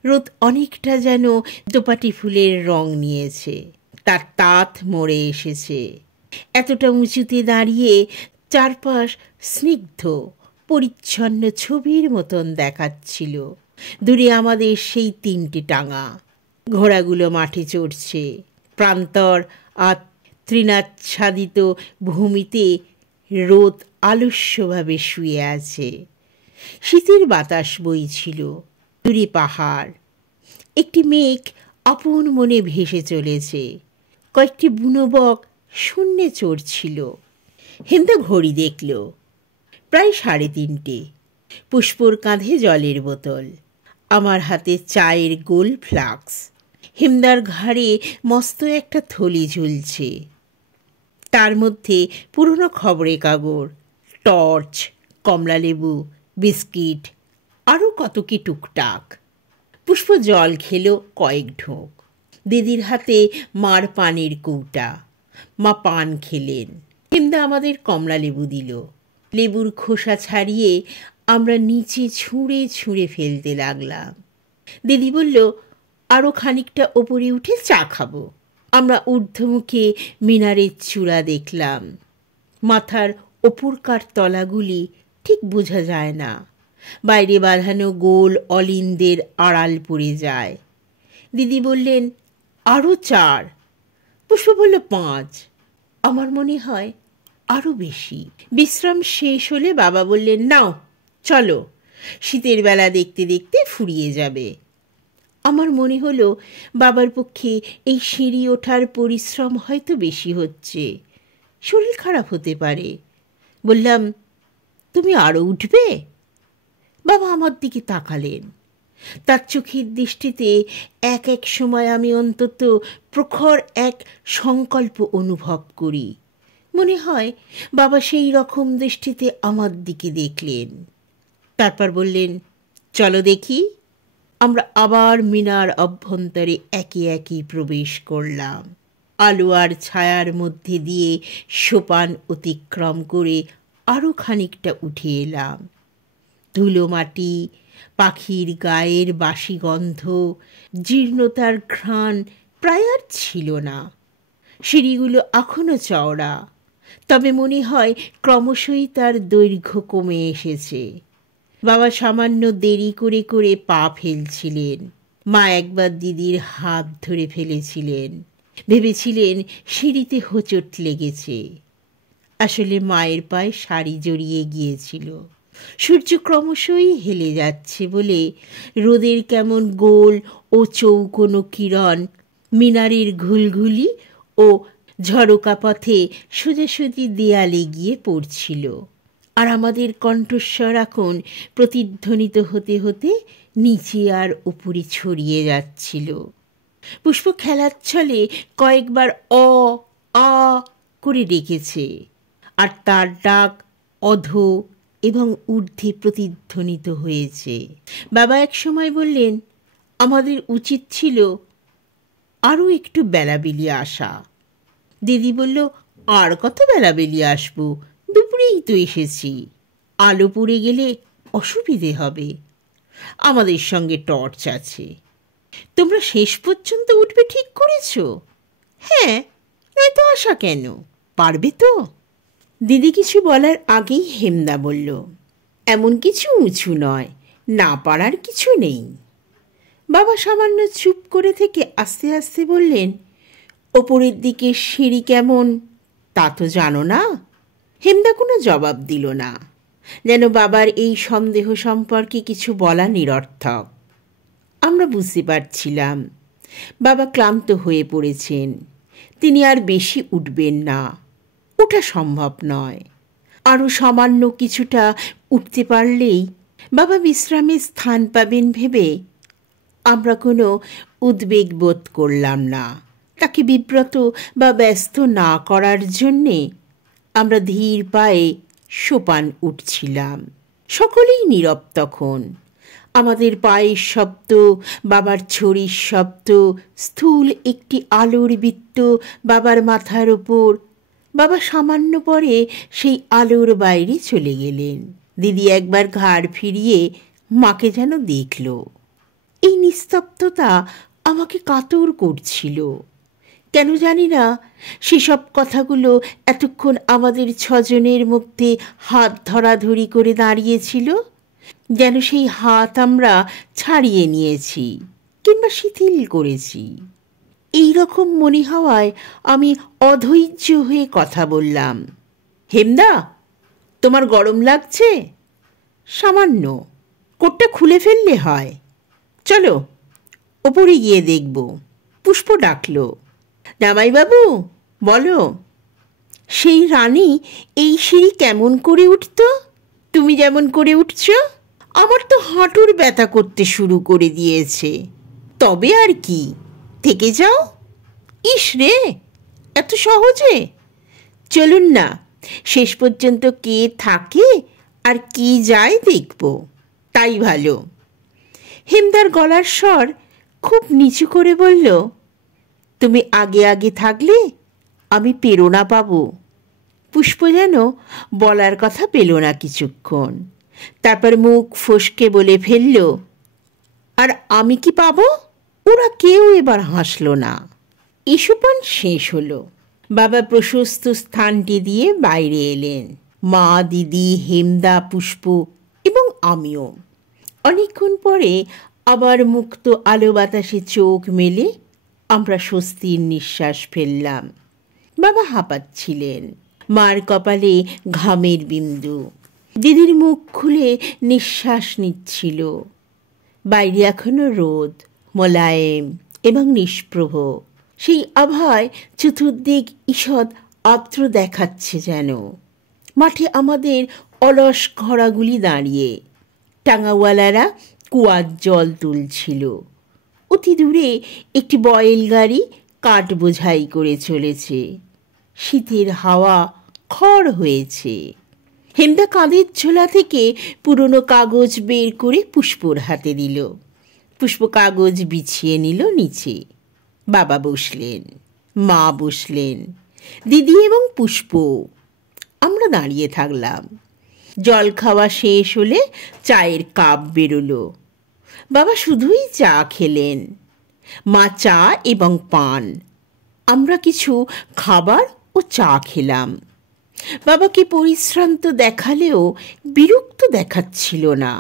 রোদ অনেকটা যেন দোপাটি ফুলের রং নিয়েছে, তার তাঁত মরে এসেছে। এতটা উঁচুতে দাঁড়িয়ে চারপাশ স্নিগ্ধ পরিচ্ছন্ন ছবির মতন দেখাচ্ছিল। দূরে আমাদের সেই তিনটে টাঙা ঘোড়াগুলো মাঠে চড়ছে। প্রান্তর আর তৃণাচ্ছাদিত ভূমিতে রোদ আলস্যভাবে শুয়ে আছে। শীতের বাতাস বইছিল। দূরে পাহাড়, একটি মেঘ আপন মনে ভেসে চলেছে। কয়েকটি বুনো বক শূন্যে চড়ছিল। হেমদা ঘড়ি দেখল, প্রায় 3:30। পুষ্পর কাঁধে জলের বোতল, আমার হাতে চায়ের গোল ফ্লাক্স। হেমদার ঘাড়ে মস্ত একটা থলি ঝুলছে, তার মধ্যে পুরনো খবরের কাগজ, টর্চ, কমলালেবু, বিস্কিট, আরও কত কি টুকটাক। পুষ্প জল খেল কয়েক ঢোক। দিদির হাতে মার পানের কৌটা। মা পান খেলেন। হেমদা আমাদের কমলালেবু দিল। লেবুর খোসা ছাড়িয়ে আমরা নিচে ছুঁড়ে ছুঁড়ে ফেলতে লাগলাম। দিদি বলল, আরও খানিকটা ওপরে উঠে চা খাবো। আমরা ঊর্ধ্বমুখে মিনারের চূড়া দেখলাম। মাথার ওপরকার তলাগুলি ঠিক বোঝা যায় না। বাইরে বাঁধানো গোল অলিন্দের আড়াল পড়ে যায়। দিদি বললেন, আরও 4। পুষ্প বলল 5। আমার মনে হয় আরও বেশি। বিশ্রাম শেষ হলে বাবা বললেন, নাও চলো, শীতের বেলা দেখতে দেখতে ফুরিয়ে যাবে। আমার মনে হলো বাবার পক্ষে এই সিঁড়ি ওঠার পরিশ্রম হয়তো বেশি হচ্ছে, শরীর খারাপ হতে পারে। বললাম, তুমি আরও উঠবে? বাবা আমার দিকে তাকালেন। তার চোখের দৃষ্টিতে এক এক সময় আমি অন্তত প্রখর এক সংকল্প অনুভব করি। মনে হয় বাবা সেই রকম দৃষ্টিতে আমার দিকে দেখলেন। তারপর বললেন, চলো দেখি। আমরা আবার মিনার অভ্যন্তরে একে একে প্রবেশ করলাম। আলো আর ছায়ার মধ্যে দিয়ে সোপান অতিক্রম করে আরও খানিকটা উঠে এলাম। ধুলো মাটি, পাখির গায়ের বাসি গন্ধ, জীর্ণতার ঘ্রাণ প্রায় আর ছিল না। সিঁড়িগুলো এখনো চওড়া, তবে মনে হয় ক্রমশই তার দৈর্ঘ্য কমে এসেছে। বাবা সামান্য দেরি করে করে পা ফেলছিলেন। মা একবার দিদির হাত ধরে ফেলেছিলেন, ভেবেছিলেন সিঁড়িতে হোঁচট লেগেছে। আসলে মায়ের পায়ে শাড়ি জড়িয়ে গিয়েছিল। সূর্য ক্রমশই হেলে যাচ্ছে বলে রোদের কেমন গোল ও চৌকোনো কিরণ মিনারের ঘুলঘুলি ও ঝরকা পথে সোজাসুজি দেয়ালে গিয়ে পড়ছিল। আর আমাদের কণ্ঠস্বর এখন প্রতিধ্বনিত হতে হতে নিচে আর উপরে ছড়িয়ে যাচ্ছিল। পুষ্প খেলার ছলে কয়েকবার অ আ করে ডেকেছে, আর তার ডাক অধো এবং ঊর্ধ্বে প্রতিধ্বনিত হয়েছে। বাবা এক সময় বললেন, আমাদের উচিত ছিল আরও একটু বেলা বেলিয়ে আসা। দিদি বলল, আর কত বেলা বেলিয়ে আসবো, দুপুরেই তো এসেছি। আলো পড়ে গেলে অসুবিধে হবে। আমাদের সঙ্গে টর্চ আছে। তোমরা শেষ পর্যন্ত উঠবে ঠিক করেছ? হ্যাঁ, নয়তো আসা কেন? পারবে তো? দিদি কিছু বলার আগেই হেমদা বলল, এমন কিছু উঁচু নয়, না পারার কিছু নেই। বাবা সামান্য চুপ করে থেকে আস্তে আস্তে বললেন, ওপরের দিকে সিঁড়ি কেমন তা তো জানো না? হেমদা কোনো জবাব দিল না, যেন বাবার এই সন্দেহ সম্পর্কে কিছু বলা নিরর্থক। আমরা বুঝতে পারছিলাম বাবা ক্লান্ত হয়ে পড়েছেন, তিনি আর বেশি উঠবেন না, ওঠা সম্ভব নয়। আরও সামান্য কিছুটা উঠতে পারলেই বাবা বিশ্রামের স্থান পাবেন ভেবে আমরা কোনো উদ্বেগ বোধ করলাম না। তাকে বিব্রত বা ব্যস্ত না করার জন্যে আমরা ধীর পায়ে সোপান উঠছিলাম। সকলেই নীরব তখন। আমাদের পায়ের শব্দ, বাবার ছড়ির শব্দ, স্থূল একটি আলোর বৃত্ত বাবার মাথার ওপর। বাবা সামান্য পরে সেই আলোর বাইরে চলে গেলেন। দিদি একবার ঘাড় ফিরিয়ে মাকে যেন দেখল। এই নিস্তব্ধতা আমাকে কাতর করছিল। কেন জানি না, সেসব কথাগুলো এতক্ষণ আমাদের ছজনের মধ্যে হাত ধরাধরি করে দাঁড়িয়েছিল, যেন সেই হাত আমরা ছাড়িয়ে নিয়েছি কিংবা শিথিল করেছি। এই রকম মনে হওয়ায় আমি অধৈর্য হয়ে কথা বললাম, হেমদা, তোমার গরম লাগছে? সামান্য। কোটটা খুলে ফেললে হয়। চলো ওপরে গিয়ে দেখব। পুষ্প ডাকল, জামাইবাবু বলো, সেই রানী এই সিঁড়ি কেমন করে উঠত? তুমি যেমন করে উঠছ? আমার তো হাঁটুর ব্যথা করতে শুরু করে দিয়েছে। তবে আর কি, থেকে যাও। ইস রে, এত সহজে? চলুন না, শেষ পর্যন্ত কে থাকে আর কি যায় দেখব। তাই ভালো। হেমদার গলার স্বর খুব নিচু করে বলল, তুমি আগে আগে থাকলে আমি প্রেরণা পাবো। পুষ্প যেন বলার কথা পেল না কিছুক্ষণ, তারপর মুখ ফসকে বলে ফেলল, আর আমি কি পাবো? ওরা কেউ এবার হাসল না। ইস্যুপান শেষ হলো। বাবা প্রশস্ত স্থানটি দিয়ে বাইরে এলেন। মা, দিদি, হেমদা, পুষ্প এবং আমিও। অনেকক্ষণ পরে আবার মুক্ত আলো বাতাসে চোখ মেলে আমরা স্বস্তির নিঃশ্বাস ফেললাম। বাবা হাঁপাচ্ছিলেন, মার কপালে ঘামের বিন্দু। দিদির মুখ খুলে নিঃশ্বাস নিচ্ছিল। বাইরে এখনো রোদ, মোলায়েম এবং নিষ্প্রভ। সেই আভায় চতুর্দিক ঈষৎ আর্দ্র দেখাচ্ছে যেন। মাঠে আমাদের অলস ঘোড়াগুলি দাঁড়িয়ে, টাঙাওয়ালারা কুয়ার জল তুলছিল। অতি দূরে একটি বয়েল গাড়ি কাঠ বোঝাই করে চলেছে। শীতের হাওয়া খড় হয়েছে। হেমদা কাঁধের ঝোলা থেকে পুরনো কাগজ বের করে পুষ্পর হাতে দিল। পুষ্প কাগজ বিছিয়ে নিল নিচে। বাবা বসলেন, মা বসলেন, দিদি এবং পুষ্প। আমরা দাঁড়িয়ে থাকলাম। জল খাওয়া শেষ হলে চায়ের কাপ বেরোলো। বাবা শুধুই চা খেলেন, মা চা এবং পান। আমরা কিছু খাবার ও চা খেলাম। বাবাকে পরিশ্রান্ত দেখালেও বিরক্ত দেখাচ্ছিল না।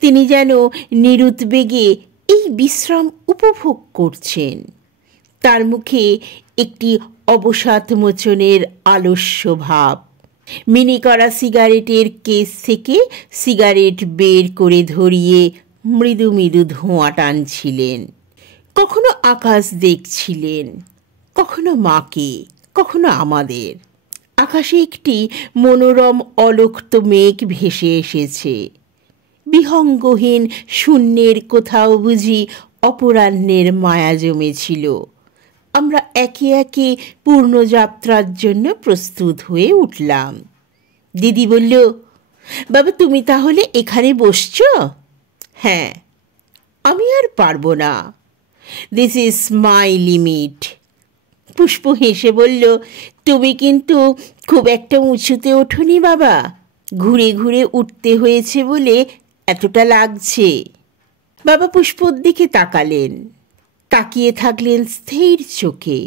তিনি যেন নিরুদ্বেগে এই বিশ্রাম উপভোগ করছেন। তার মুখে একটি অবসাদমোচনের আলস্য ভাব। মিনি করা সিগারেটের কেস থেকে সিগারেট বের করে ধরিয়ে মৃদু মৃদু ধোঁয়া টানছিলেন। কখনো আকাশ দেখছিলেন, কখনো মাকে, কখনো আমাদের। আকাশে একটি মনোরম অলক্ত মেঘ ভেসে এসেছে। বিহঙ্গহীন শূন্যের কোথাও বুঝি অপরাহ্নের মায়া জমেছিল। আমরা একে একে পূর্ণযাত্রার জন্য প্রস্তুত হয়ে উঠলাম। দিদি বলল, বাবা তুমি তাহলে এখানে বসছ? হ্যাঁ। আমি আর পারবো না, দিস ইজ মাই লিমিট। পুষ্প হেসে বলল, তুমি কিন্তু খুব একটা উঁচুতে ওঠোনি বাবা, ঘুরে ঘুরে উঠতে হয়েছে বলে এতটা লাগছে। বাবা পুষ্পর দিকে তাকালেন, তাকিয়ে থাকলেন স্থির চোখে।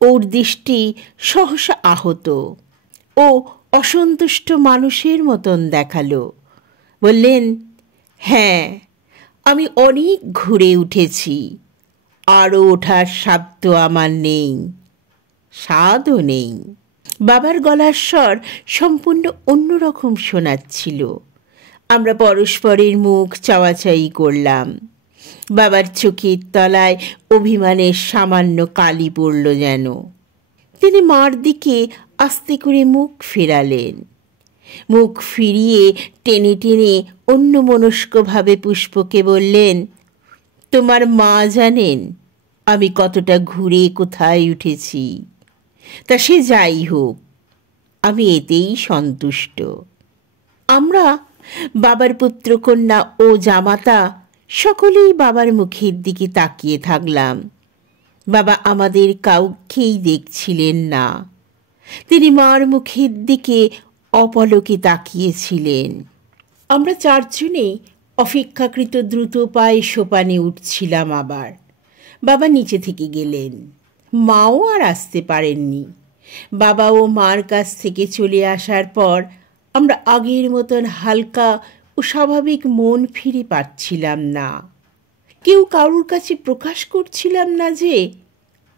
ওর দৃষ্টি সহসা আহত ও অসন্তুষ্ট মানুষের মতন দেখালো। বললেন, হ্যাঁ আমি অনেক ঘুরে উঠেছি, আরও ওঠার সাধ্য আমার নেই, স্বাদও নেই। বাবার গলার স্বর সম্পূর্ণ অন্যরকম শোনাচ্ছিল। আমরা পরস্পরের মুখ চাওয়াচাই করলাম। বাবার চোখের তলায় অভিমানের সামান্য কালি পড়ল যেন। তিনি মার দিকে আস্তে করে মুখ ফেরালেন। মুখ ফিরিয়ে টেনে টেনে অন্যমনস্কভাবে পুষ্পকে বললেন, তোমার মা জানেন আমি কতটা ঘুরে কোথায় উঠেছি। তা সে যাই হোক, আমি এতেই সন্তুষ্ট। আমরা বাবার পুত্রকন্যা ও জামাতা সকলেই বাবার মুখের দিকে তাকিয়ে থাকলাম। বাবা আমাদের কাউকেই দেখছিলেন না। তিনি মার মুখের দিকে অপলকে তাকিয়েছিলেন। আমরা চারজনেই অপেক্ষাকৃত দ্রুত পায়ে সোপানে উঠছিলাম। আবার বাবা নিচে থেকে গেলেন। মাও আর আসতে পারেননি। বাবা ও মার কাছ থেকে চলে আসার পর আমরা আগের মতন হালকা ও স্বাভাবিক মন ফিরে পাচ্ছিলাম না। কেউ কারুর কাছে প্রকাশ করছিলাম না যে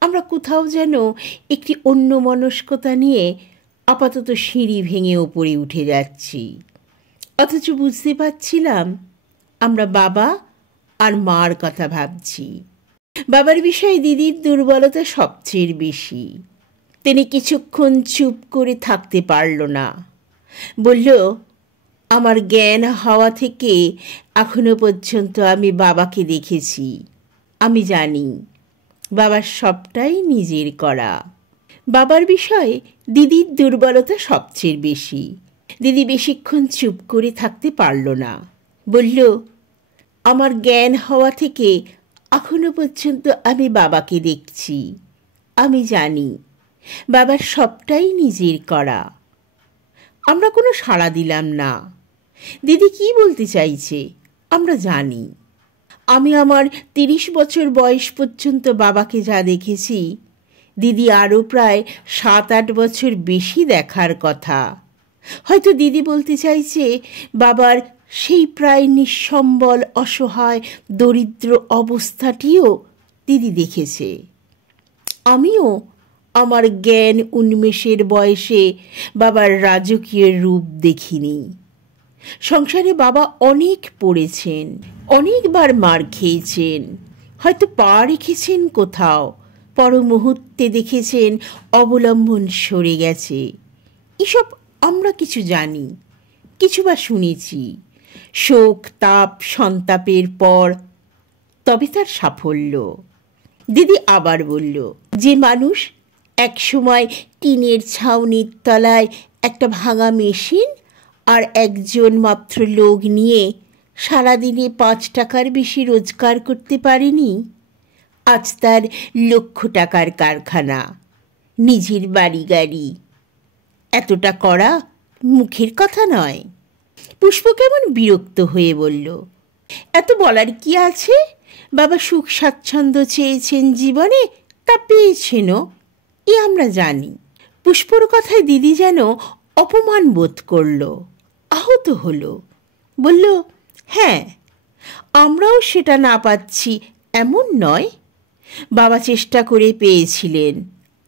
আমরা কোথাও যেন একটি অন্যমনস্কতা নিয়ে আপাতত সিঁড়ি ভেঙে ওপরে উঠে যাচ্ছি। অথচ বুঝতে পারছিলাম আমরা বাবা আর মার কথা ভাবছি। বাবার বিষয়ে দিদির দুর্বলতা সবচেয়ে বেশি। তিনি কিছুক্ষণ চুপ করে থাকতে পারল না। বলল, আমার জ্ঞান হওয়া থেকে এখনো পর্যন্ত আমি বাবাকে দেখেছি। আমি জানি বাবার সবটাই নিজের করা। বাবার বিষয়ে দিদির দুর্বলতা সবচেয়ে বেশি। দিদি বেশিক্ষণ চুপ করে থাকতে পারল না। বলল, আমার জ্ঞান হওয়া থেকে এখনো পর্যন্ত আমি বাবাকে দেখছি। আমি জানি বাবার সবটাই নিজের করা। আমরা কোনো সাড়া দিলাম না। দিদি কি বলতে চাইছে আমরা জানি। আমি আমার 30 বছর বয়স পর্যন্ত বাবাকে যা দেখেছি, দিদি আরও প্রায় 7-8 বছর বেশি দেখার কথা। হয়তো দিদি বলতে চাইছে বাবার সেই প্রায় নিঃসম্বল অসহায় দরিদ্র অবস্থাটিও দিদি দেখেছে। আমিও আমার জ্ঞান উন্মেষের বয়সে বাবার রাজকীয় রূপ দেখিনি। সংসারে বাবা অনেক পড়েছেন, অনেকবার মার খেয়েছেন, হয়তো পা রেখেছেন কোথাও, পর মুহূর্তে দেখেছেন অবলম্বন সরে গেছে। এসব আমরা কিছু জানি, কিছু বা শুনেছি। শোক তাপ সন্তাপের পর তবে তার সাফল্য। দিদি আবার বলল, যে মানুষ একসময় টিনের ছাউনির তলায় একটা ভাঙা মেশিন আর একজন মাত্র লোক নিয়ে সারাদিনে 5 টাকার বেশি রোজগার করতে পারেনি, আজ তার লক্ষ টাকার কারখানা, নিজের বাড়ি গাড়ি। এতটা করা মুখের কথা নয়। পুষ্প কেমন বিরক্ত হয়ে বলল, এত বলার কি আছে? বাবা সুখ স্বাচ্ছন্দ্য চেয়েছেন জীবনে, তা পেয়েছেনও, এ আমরা জানি। পুষ্পর কথায় দিদি যেন অপমান বোধ করল, আহত হলো। বলল, হ্যাঁ, আমরাও সেটা না পাচ্ছি এমন নয়। বাবা চেষ্টা করে পেয়েছিলেন,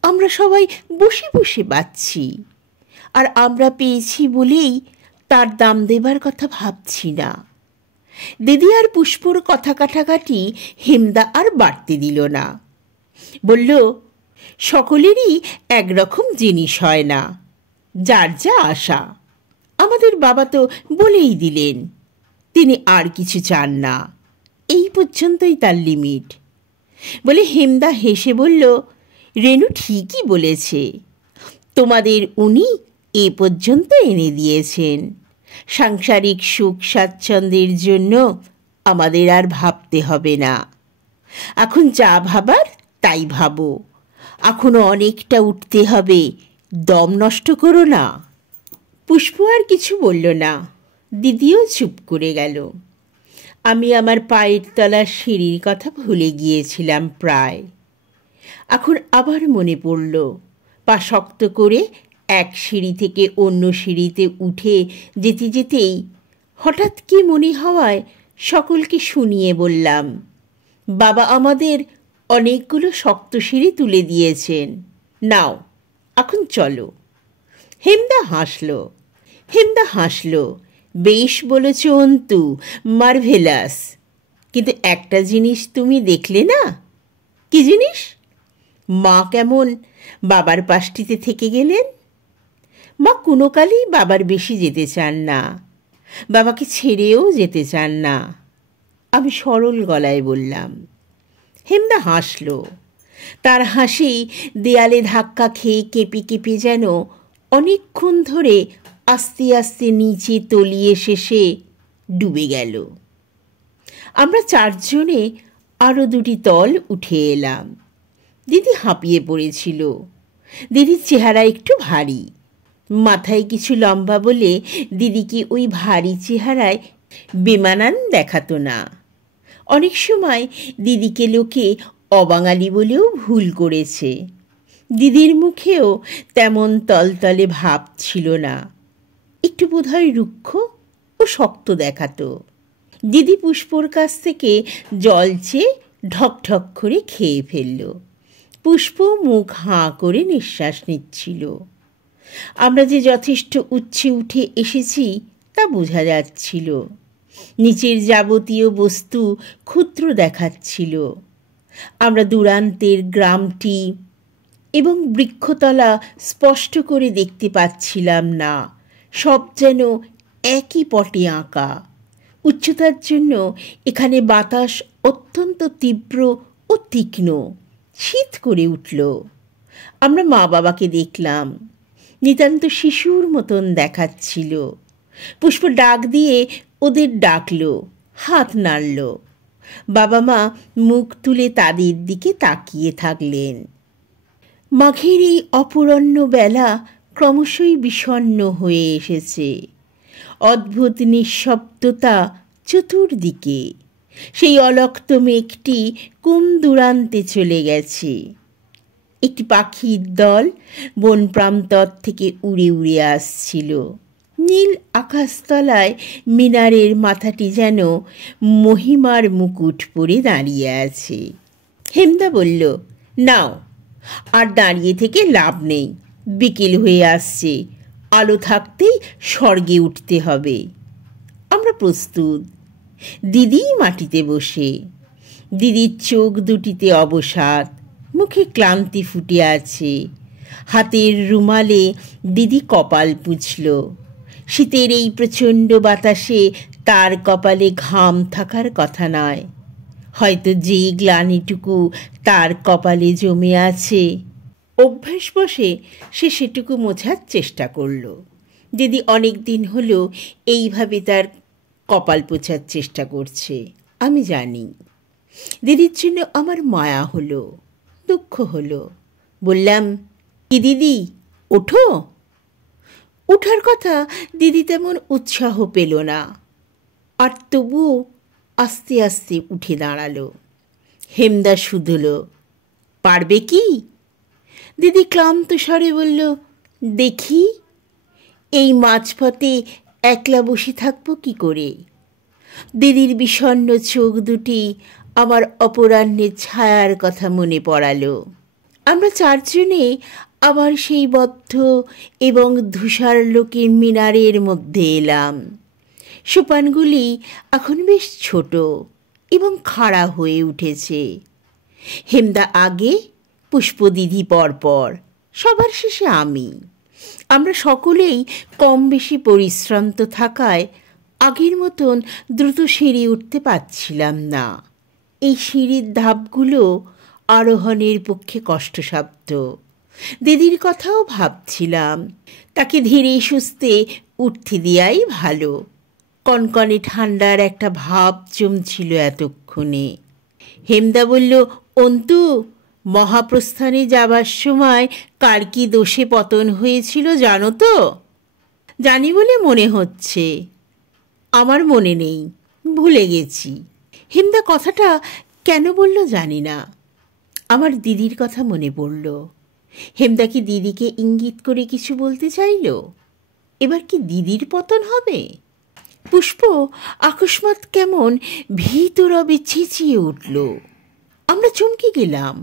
আমরা সবাই বসে বসে পাচ্ছি। আর আমরা পেয়েছি বলেই তার দাম দেবার কথা ভাবছি না। দিদি আর পুষ্পর কথা কাটাকাটি হেমদা আর বাড়তে দিল না। বলল, সকলেরই একরকম জিনিস হয় না, যার যা আশা। আমাদের বাবা তো বলেই দিলেন তিনি আর কিছু চান না, এই পর্যন্তই তার লিমিট। বলে হেমদা হেসে বলল, রেনু ঠিকই বলেছে, তোমাদের উনি এ পর্যন্ত এনে দিয়েছেন। সাংসারিক সুখ স্বাচ্ছন্দ্যের জন্য আমাদের আর ভাবতে হবে না। এখন যা ভাবার তাই ভাবো, এখনো অনেকটা উঠতে হবে, দম নষ্ট করো না। পুষ্প আর কিছু বলল না, দিদিও চুপ করে গেল। আমি আমার পায়ের তলার সিঁড়ির কথা ভুলে গিয়েছিলাম প্রায়। এখন আবার মনে পড়ল, পা শক্ত করে এক সিঁড়ি থেকে অন্য সিঁড়িতে উঠে যেতে যেতেই হঠাৎ কি মনে হওয়ায় সকলকে শুনিয়ে বললাম, বাবা আমাদের অনেকগুলো শক্ত সিঁড়ি তুলে দিয়েছেন, নাও এখন চলো। হেমদা হাসল, বেশ বলেছ অন্তু, মার্ভেলাস। কিন্তু একটা জিনিস তুমি দেখলে না? কি জিনিস? মা কেমন বাবার পাশটিতে থেকে গেলেন। মা কোনো কালেই বাবার বেশি যেতে চান না, বাবাকে ছেড়েও যেতে চান না, আমি সরল গলায় বললাম। হেমদা হাসল, তার হাসি দেয়ালে ধাক্কা খেয়ে কেঁপে কেঁপে যেন অনেকক্ষণ ধরে আস্তে আস্তে নিচে তলিয়ে শেষে ডুবে গেল। আমরা 4 জনে আরও 2টি তল উঠে এলাম। দিদি হাঁপিয়ে পড়েছিল। দিদির চেহারা একটু ভারী, মাথায় কিছু লম্বা বলে দিদিকে ওই ভারী চেহারায় বেমানান দেখাতো না। অনেক সময় দিদিকে লোকে অবাঙালি বলেও ভুল করেছে। দিদির মুখেও তেমন তলতলে ভাব ছিল না, একটু বোধহয় রুক্ষ ও শক্ত দেখাতো। দিদি পুষ্পর কাছ থেকে জল চেয়ে ঢকঢক করে খেয়ে ফেলল। পুষ্প মুখ হাঁ করে নিঃশ্বাস নিচ্ছিল। আমরা যে যথেষ্ট উচ্চে উঠে এসেছি তা বোঝা যাচ্ছিল। নিচের যাবতীয় বস্তু ক্ষুদ্র দেখাচ্ছিল। আমরা দূরান্তের গ্রামটি এবং বৃক্ষতলা স্পষ্ট করে দেখতে পাচ্ছিলাম না, সব যেন একই পটে আঁকা। উচ্চতার জন্য এখানে বাতাস অত্যন্ত তীব্র ও তীক্ষ্ণ, শীত করে উঠল। আমরা মা বাবাকে দেখলাম, নিতান্ত শিশুর মতন দেখাচ্ছিল। পুষ্প ডাক দিয়ে ওদের ডাকল, হাত নাড়ল। বাবা মা মুখ তুলে তাদের দিকে তাকিয়ে থাকলেন। মাঘের এই অপূরণ্য বেলা ক্রমশই বিষণ্ণ হয়ে এসেছে। অদ্ভুত নিঃশব্দতা চতুর্দিকে। সেই অলক্ত মেঘটি কোন দূরান্তে চলে গেছে। একটি পাখির দল বন প্রান্তর থেকে উড়ে উড়ে আসছিল। নীল আকাশতলায় মিনারের মাথাটি যেন মহিমার মুকুট পরে দাঁড়িয়ে আছে। হেমদা বলল, নাও আর দাঁড়িয়ে থেকে লাভ নেই, বিকেল হয়ে আসছে, আলো থাকতেই স্বর্গে উঠতে হবে। আমরা প্রস্তুত। দিদি মাটিতে বসে, দিদির চোখ দুটিতে অবসাদ, মুখে ক্লান্তি ফুটে আছে। হাতের রুমালে দিদি কপাল পুছল। শীতের এই প্রচণ্ড বাতাসে তার কপালে ঘাম থাকার কথা নয়, হয়তো যে গ্লানিটুকু তার কপালে জমে আছে অভ্যাসবশে সে সেটুকু মোছার চেষ্টা করল। দিদি অনেক দিন হলো এইভাবে তার কপাল পোছার চেষ্টা করছে, আমি জানি। দিদির জন্য আমার মায়া হলো, দুঃখ হলো। বললাম, কি দিদি, ওঠো। ওঠার কথা দিদি তেমন উৎসাহ পেল না, আর তবুও আস্তে আস্তে উঠে দাঁড়ালো। হেমদা শুধল, পারবে কি? দিদি ক্লান্ত স্বরে বলল, দেখি। এই মাঝপথে একলা বসে থাকবো কি করে? দিদির বিষণ্ণ চোখ দুটি আমার অপরাহ্নের ছায়ার কথা মনে পড়ালো। আমরা চারজনে আবার সেই বদ্ধ এবং ধূসার লোকের মিনারের মধ্যে এলাম। সোপানগুলি এখন বেশ ছোট এবং খাড়া হয়ে উঠেছে। হেমদা আগে, পুষ্পদিদি পরপর, সবার শেষে আমি। আমরা সকলেই কম বেশি পরিশ্রান্ত থাকায় আগের মতন দ্রুত সিঁড়ি উঠতে পারছিলাম না। এই সিঁড়ির ধাপগুলো আরোহণের পক্ষে কষ্টসাধ্য। দিদির কথাও ভাবছিলাম, তাকে ধীরে সুস্থে উঠতে দেওয়াই ভালো। কনকনে ঠান্ডার একটা ভাব জমছিল এতক্ষণে। হেমদা বলল, অন্তু, মহাপ্রস্থানে যাবার সময় কার কি দোষে পতন হয়েছিল জানো তো? জানি বলে মনে হচ্ছে। আমার মনে নেই, ভুলে গেছি। হেমদা কথাটা কেন বলল জানি না। আমার দিদির কথা মনে পড়ল। হেমদা কি দিদিকে ইঙ্গিত করে কিছু বলতে চাইল? এবার কি দিদির পতন হবে? পুষ্প আকস্মাৎ কেমন ভীতরবে চেঁচিয়ে উঠল। আমরা চমকে গেলাম।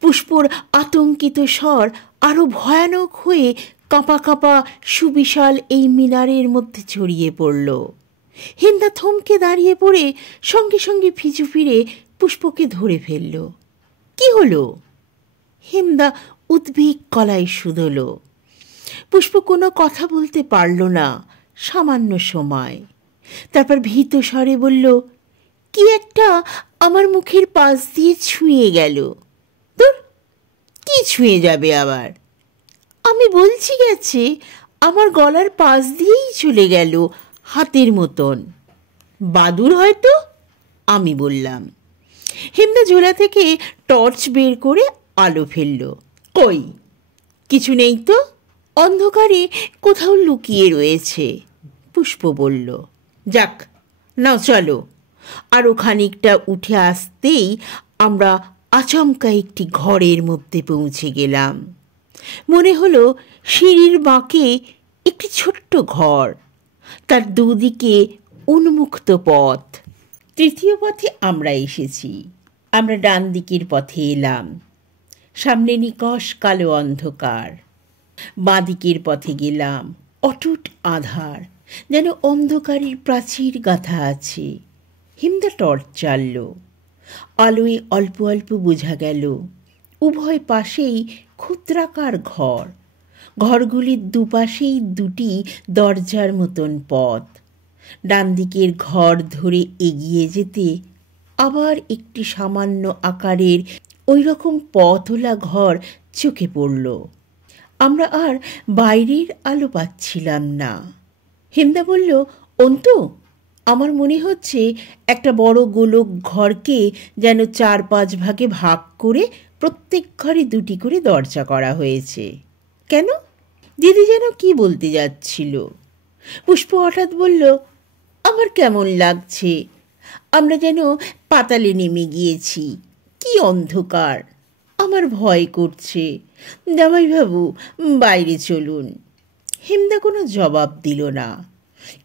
পুষ্পর আতঙ্কিত স্বর আরো ভয়ানক হয়ে কাঁপা কাঁপা সুবিশাল এই মিনারের মধ্যে ছড়িয়ে পড়ল। হেমদা থমকে দাঁড়িয়ে পড়ে সঙ্গে সঙ্গে পিছু ফিরে পুষ্পকে ধরে ফেলল। কি হলো? হেমদা উদ্বেগ গলায় শুধল। পুষ্প কোনো কথা বলতে পারল না সামান্য সময়। তারপর ভীত স্বরে বলল, কি একটা আমার মুখের পাশ দিয়ে ছুঁয়ে গেল। ধুর, কি ছুঁয়ে যাবে আবার? আমি বলছি গেছে, আমার গলার পাশ দিয়েই চলে গেল, হাতের মতন। বাদুড় হয়তো, আমি বললাম। হেমদা ঝোলা থেকে টর্চ বের করে আলো ফেলল। কই, কিছু নেই তো, অন্ধকারে কোথাও লুকিয়ে রয়েছে, পুষ্প বলল। যাক, নাও চলো। আরও খানিকটা উঠে আসতেই আমরা আচমকা একটি ঘরের মধ্যে পৌঁছে গেলাম। মনে হলো সিঁড়ির বাঁকে একটি ছোট্ট ঘর, তার দুদিকে উন্মুক্ত পথ। তৃতীয় পথে আমরা এসেছি। আমরা ডান দিকের পথে এলাম। সামনে নিকষ কালো অন্ধকার। বাঁ দিকের পথে গেলাম। অটুট আধার, যেন অন্ধকারের প্রাচীর গাঁথা আছে। হেমদা টর্চ জ্বালল। আলোয় অল্প অল্প বোঝা গেল উভয় পাশেই ক্ষুদ্রাকার ঘর। ঘরগুলির দুপাশেই দুটি দরজার মতন পথ। ডান দিকের ঘর ধরে এগিয়ে যেতে আবার একটি সামান্য আকারের ওই রকম পথওলা ঘর চোখে পড়ল। আমরা আর বাইরের আলো পাচ্ছিলাম না। হেমদা বলল, অন্তু, আমার মনে হচ্ছে একটা বড় গোলক ঘরকে যেন 4-5 ভাগে ভাগ করে প্রত্যেক ঘরে দুটি করে দরজা করা হয়েছে। কেন? দিদি যেন কি বলতে যাচ্ছিল। পুষ্প হঠাৎ বলল, আমার কেমন লাগছে, আমরা যেন পাতালে নেমে গিয়েছি। কি অন্ধকার, আমার ভয় করছে। জামাইবাবু, বাইরে চলুন। হেমদা কোনো জবাব দিল না,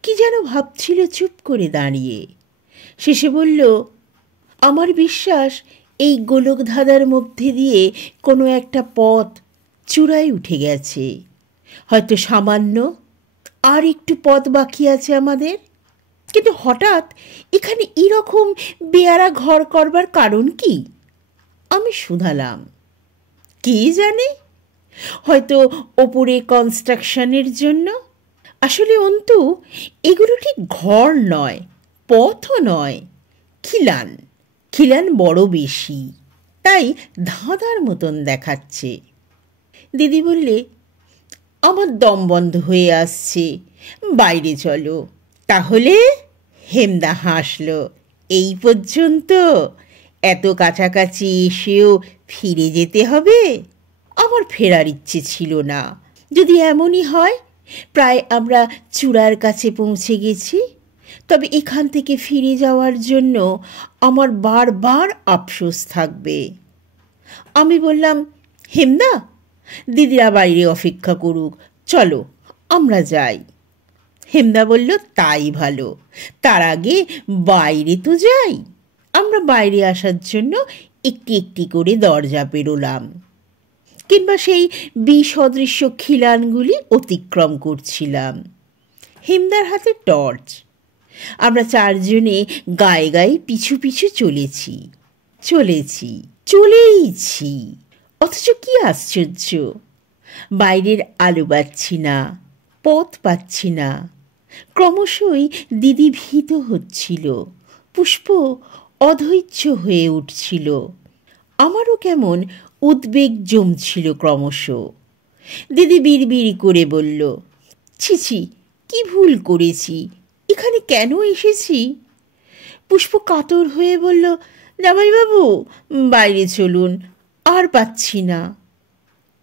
কি যেন ভাবছিল চুপ করে দাঁড়িয়ে। শেষে বলল, আমার বিশ্বাস এই গোলক ধাঁধার মধ্যে দিয়ে কোনো একটা পথ চূড়ায় উঠে গেছে। হয়তো সামান্য আর একটু পথ বাকি আছে আমাদের। কিন্তু হঠাৎ এখানে এরকম বেয়ারা ঘর করবার কারণ কি? আমি শুধালাম। কি জানে, হয়তো ওপরে কনস্ট্রাকশনের জন্য। আসলে অন্তু, এগুলো ঠিক ঘর নয়, পথও নয়, খিলান। খিলান বড় বেশি, তাই ধাঁধার মতন দেখাচ্ছে। দিদি বললে, আমার দম বন্ধ হয়ে আসছে, বাইরে চলো। তাহলে? হেমদা হাসল। এই পর্যন্ত? এত কাছাকাছি এসেও ফিরে যেতে হবে? আমার ফেরার ইচ্ছে ছিল না। যদি এমনই হয়, প্রায় আমরা চূড়ার কাছে পৌঁছে গেছি, তবে এখান থেকে ফিরে যাওয়ার জন্য আমার বারবার আফসোস থাকবে। আমি বললাম, হেমদা, দিদিরা বাইরে অপেক্ষা করুক, চলো আমরা যাই। হেমদা বলল, তাই ভালো, তার আগে বাইরে তো যাই। আমরা বাইরে আসার জন্য একটি একটি করে দরজা পেরোলাম, কিংবা সেই বিসদৃশ্য খিলানগুলি অতিক্রম করছিলাম। হেমদার হাতে টর্চ। আমরা চারজনে গায়ে গায়ে পিছু পিছু চলেইছি। অথচ কি আশ্চর্য, বাইরের আলো পাচ্ছি না, পথ পাচ্ছি না। ক্রমশই দিদি ভীত হচ্ছিল, পুষ্প অধৈর্য হয়ে উঠছিল, আমারও কেমন উদ্বেগ জমছিল ক্রমশ। দিদি বিড়বিড় করে বলল, ছি ছি, কি ভুল করেছি, এখানে কেন এসেছি? পুষ্প কাতর হয়ে বলল, জামাইবাবু, বাইরে চলুন, আর পাচ্ছি না।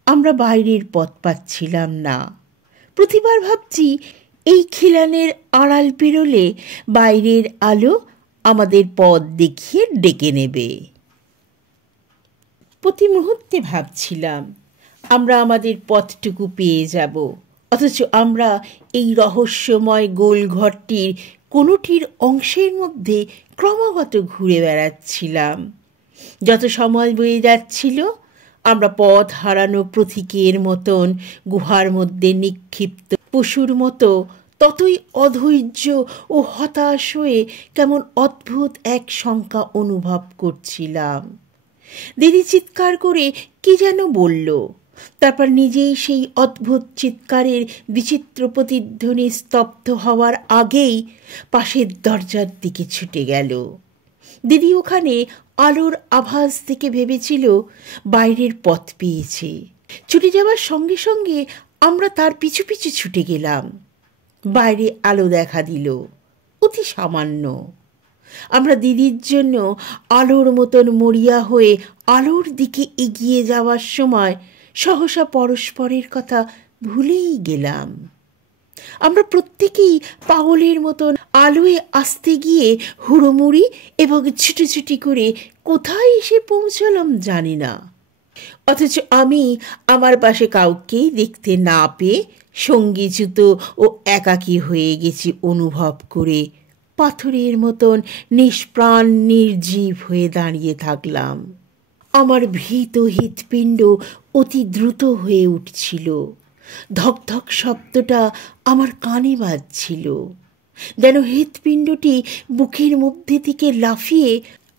আমরা বাইরের পথ পাচ্ছিলাম না। প্রতিবার ভাবছি, এই খিলানের আড়াল পেরোলে বাইরের আলো আমাদের পথ দেখিয়ে ডেকে নেবে। প্রতি মুহূর্তে ভাবছিলাম, আমরা আমাদের পথটুকু পেয়ে যাব, অথচ আমরা এই রহস্যময় গোলঘরটির কোনোটির অংশের মধ্যে ক্রমাগত ঘুরে বেড়াচ্ছিলাম। যত সময় বয়ে যাচ্ছিল, আমরা পথ হারানো প্রতীকের মতন গুহার মধ্যে নিক্ষিপ্ত পশুর মতো ততই অধৈর্য ও হতাশ হয়ে কেমন অদ্ভুত এক শঙ্কা অনুভব করছিলাম। দিদি চিৎকার করে কি যেন বলল, তারপর নিজেই সেই অদ্ভুত চিৎকারের বিচিত্র প্রতিধ্বনি স্তব্ধ হওয়ার আগেই পাশের দরজার দিকে ছুটে গেল। দিদি ওখানে আলোর আভাস থেকে ভেবেছিল বাইরের পথ পেয়েছে। ছুটে যাওয়ার সঙ্গে সঙ্গে আমরা তার পিছু পিছু ছুটে গেলাম। বাইরে আলো দেখা দিল, অতি সামান্য। আমরা দিদির জন্য আলোর মতন মরিয়া হয়ে আলোর দিকে এগিয়ে যাওয়ার সময় সহসা পরস্পরের কথা ভুলেই গেলাম। আমরা প্রত্যেকেই পাগলের মতন আলোয় আসতে গিয়ে হুড়োমুড়ি এবং ছুটোছুটি করে কোথায় এসে পৌঁছলাম জানি না। অথচ আমি আমার পাশে কাউকেই দেখতে না পেয়ে সঙ্গীচ্যুত ও একাকী হয়ে গেছি অনুভব করে পাথরের মতন নিষ্প্রাণ নির্জীব হয়ে দাঁড়িয়ে থাকলাম। আমার ভীত হৃৎপিণ্ড অতি দ্রুত হয়ে উঠছিল। ধকধক শব্দটা আমার কানে বাজছিল, যেন হৃৎপিণ্ডটি বুকের মধ্যে থেকে লাফিয়ে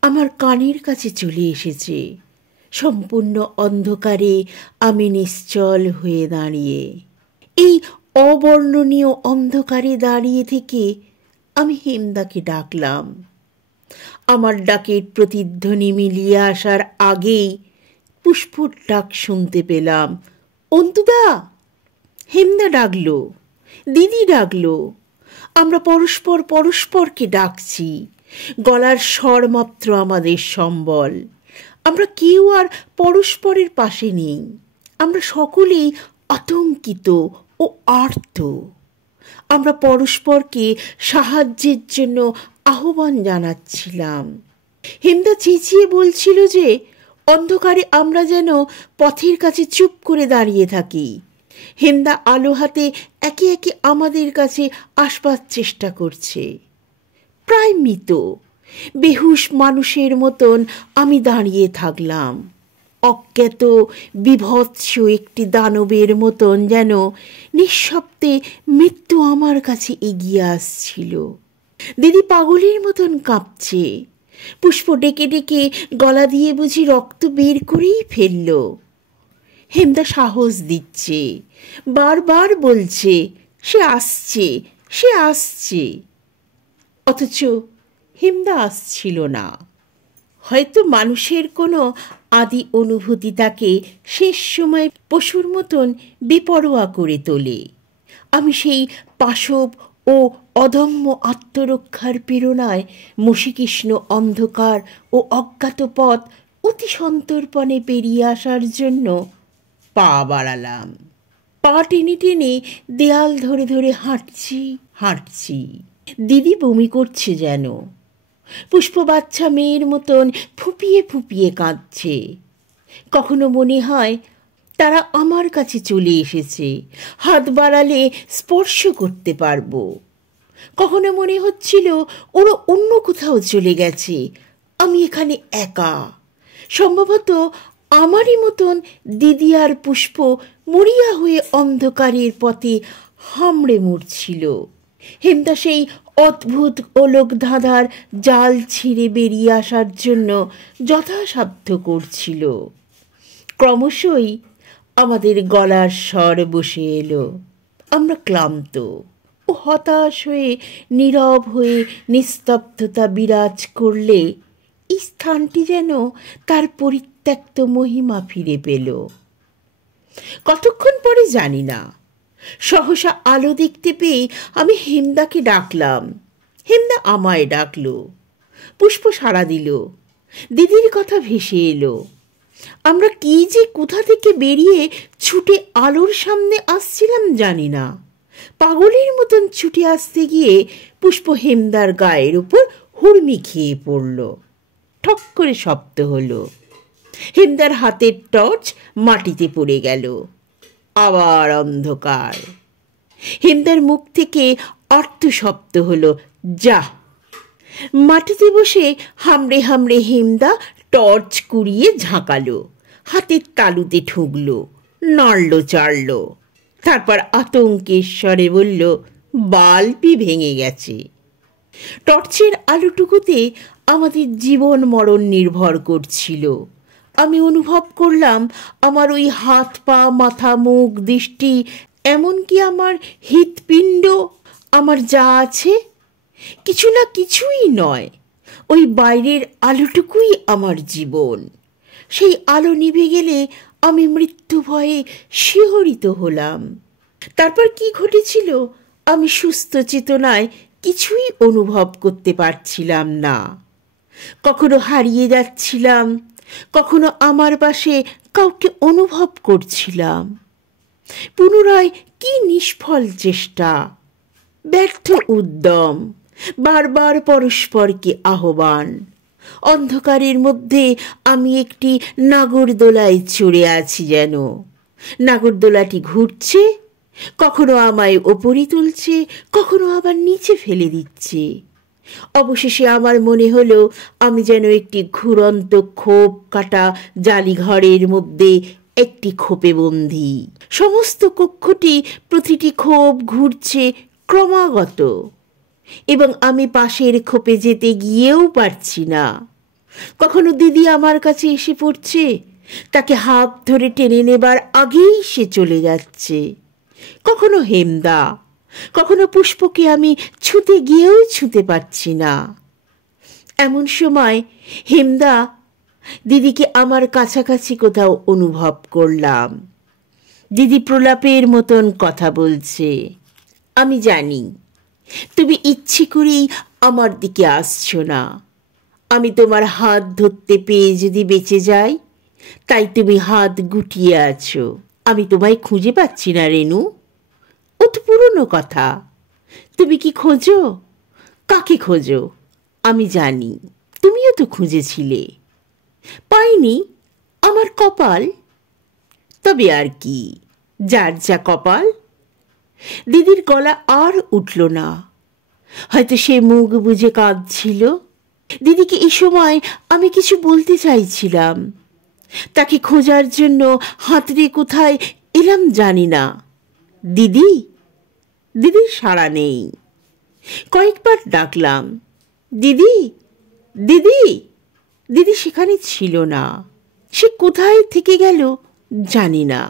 আমার কানের কাছে চলে এসেছে। সম্পূর্ণ অন্ধকারে আমি নিশ্চল হয়ে দাঁড়িয়ে। এই অবর্ণনীয় অন্ধকারে দাঁড়িয়ে থেকে আমি হেমদাকে ডাকলাম। আমার ডাকের প্রতিধ্বনি মিলিয়ে আসার আগেই পুষ্পর ডাক শুনতে পেলাম, অন্তুদা। হেমদা ডাকল, দিদি ডাকল। আমরা পরস্পরকে ডাকছি। গলার স্বর মাত্র আমাদের সম্বল। আমরা কেউ আর পরস্পরের পাশে নেই। আমরা সকলেই আতঙ্কিত ও আর্ত। আমরা পরস্পরকে সাহায্যের জন্য আহ্বান জানাচ্ছিলাম। হেমদা চেঁচিয়ে বলছিল যে অন্ধকারে আমরা যেন পথের কাছে চুপ করে দাঁড়িয়ে থাকি। হেমদা আলো হাতে একে একে আমাদের কাছে আসবার চেষ্টা করছে। প্রায় মৃত, বেহুশ মানুষের মতন আমি দাঁড়িয়ে থাকলাম, অজ্ঞাত বিভৎস একটি দানবের মতন, যেন নিঃশব্দে মৃত্যু আমার কাছে এগিয়ে আসছিল। দিদি পাগলের মতন কাঁপছে। পুষ্প ডেকে ডেকে গলা দিয়ে বুঝি রক্ত বের করেই ফেলল। হেমদা সাহস দিচ্ছে, বারবার বলছে সে আসছে, সে আসছে। অথচ হেমদা আসছিল না। হয়তো মানুষের কোনো আদি অনুভূতি তাকে শেষ সময় পশুর মতন বেপরোয়া করে তোলে। আমি সেই পাশব ও অদম্য আত্মরক্ষার প্রেরণায় মসীকৃষ্ণ অন্ধকার ও অজ্ঞাত পথ অতি সন্তর্পণে পেরিয়ে আসার জন্য পা বাড়ালাম। পা টেনে টেনে দেয়াল ধরে ধরে হাঁটছি। দিদি বমি করছে যেন। পুষ্প বাচ্চা মেয়ের মতন ফুপিয়ে ফুপিয়ে কাঁদছে। কখনো মনে হয় তারা আমার কাছে চলে এসেছে, হাত বাড়ালে স্পর্শ করতে পারবো। কখনো মনে হচ্ছিল ওরা অন্য কোথাও চলে গেছে, আমি এখানে একা। সম্ভবত আমারই মতন দিদি আর পুষ্প মরিয়া হয়ে অন্ধকারের পথে হামড়ে মরছিল। হেমদা সেই অদ্ভুত ওলক ধাঁধার জাল ছিঁড়ে বেরিয়ে আসার জন্য যথাসাধ্য করছিল। ক্রমশই আমাদের গলার স্বর বসে এলো। আমরা ক্লান্ত ও হতাশ হয়ে নীরব হয়ে নিস্তব্ধতা বিরাজ করলে এই স্থানটি যেন তার পরিত্যক্ত মহিমা ফিরে পেল। কতক্ষণ পরে জানি না, সহসা আলো দেখতে পেয়ে আমি হেমদাকে ডাকলাম। হেমদা আমায় ডাকলো। পুষ্প সাড়া দিল। দিদির কথা ভেসে এলো। আমরা কি যে কোথা থেকে বেরিয়ে ছুটে আলোর সামনে আসছিলাম জানি না। পাগলের মতন ছুটে আসতে গিয়ে পুষ্প হেমদার গায়ের উপর হুড়মি খেয়ে পড়ল। ঠক করে শব্দ হলো। হেমদার হাতের টর্চ মাটিতে পড়ে গেল। আবার অন্ধকার। হেমদার মুখ থেকে আর্ত শব্দ হলো, যা। মাটিতে বসে হামড়ে হামড়ে হেমদা টর্চ কুড়িয়ে ঝাঁকালো, হাতের তালুতে ঠুকলো, নাড়ল চাড়ল। তারপর আতঙ্কের স্বরে বলল, বাল্বই ভেঙে গেছে। টর্চের আলোটুকুতে আমাদের জীবন মরণ নির্ভর করছিল। আমি অনুভব করলাম আমার ওই হাত পা মাথা মুখ দৃষ্টি, এমনকি আমার হৃৎপিণ্ড, আমার যা আছে কিছু না কিছুই নয়, ওই বাইরের আলোটুকুই আমার জীবন। সেই আলো নিভে গেলে আমি মৃত্যু ভয়ে শিহরিত হলাম। তারপর কি ঘটেছিল আমি সুস্থ চেতনায় কিছুই অনুভব করতে পারছিলাম না। কখনো হারিয়ে যাচ্ছিলাম, কখনো আমার পাশে কাউকে অনুভব করছিলাম। পুনরায় কি নিষ্ফল চেষ্টা, ব্যর্থ উদ্যম, বারবার পরস্পরকে আহ্বান। অন্ধকারের মধ্যে আমি একটি নাগরদোলায় চড়ে আছি যেন। নাগরদোলাটি ঘুরছে, কখনো আমায় ওপরে তুলছে, কখনো আবার নিচে ফেলে দিচ্ছে। অবশেষে আমার মনে হলো আমি যেন একটি ঘুরন্ত খোপ কাটা জালিঘরের মধ্যে একটি খোপে বন্দী। সমস্ত কক্ষটি প্রতিটি খোপ ঘুরছে ক্রমাগত, এবং আমি পাশের খোপে যেতে গিয়েও পারছি না। কখনো দিদি আমার কাছে এসে পড়ছে, তাকে হাত ধরে টেনে নেবার আগেই সে চলে যাচ্ছে। কখনো হেমদা, কখনো পুষ্পকে আমি ছুঁতে গিয়েও ছুঁতে পারছি না। এমন সময় হেমদা দিদিকে আমার কাছাকাছি কোথাও অনুভব করলাম। দিদি প্রলাপের মতন কথা বলছে। আমি জানি তুমি ইচ্ছে করেই আমার দিকে আসছো না। আমি তোমার হাত ধরতে পেয়ে যদি বেঁচে যাই, তাই তুমি হাত গুটিয়ে আছো। আমি তোমায় খুঁজে পাচ্ছি না রেনু। ও তো পুরনো কথা। তুমি কি খোঁজো? কাকে খোঁজো? আমি জানি, তুমিও তো খুঁজেছিলে। পাইনি, আমার কপাল। তবে আর কি, যার যা কপাল। দিদির গলা আর উঠল না। হয়তো সে মুখ বুজে কাঁদছিল। দিদিকে এই সময় আমি কিছু বলতে চাইছিলাম, তাকে খোঁজার জন্য হাতড়ে কোথায় এলাম জানি না। দিদি, দিদির সাড়া নেই। কয়েকবার ডাকলাম, দিদি দিদি, দিদি সেখানে ছিল না। সে কোথায় থেকে গেল জানি না।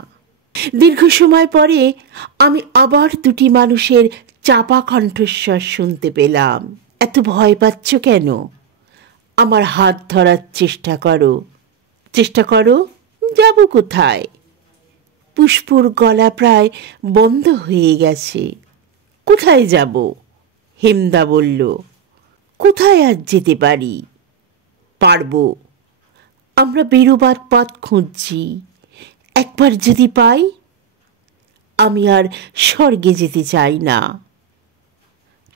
দীর্ঘ সময় পরে আমি আবার দুটি মানুষের চাপা কণ্ঠস্বর শুনতে পেলাম। এত ভয় পাচ্ছ কেন? আমার হাত ধরার চেষ্টা করো, চেষ্টা করো। যাব কোথায়? পুষ্পুর গলা প্রায় বন্ধ হয়ে গেছে। কোথায় যাব? হেমদা বলল। কোথায় আজ যেতে পারি? পারবো। আমরা বেরোবার পথ খুঁজছি, একবার যদি পাই। আমি আর স্বর্গে যেতে চাই না।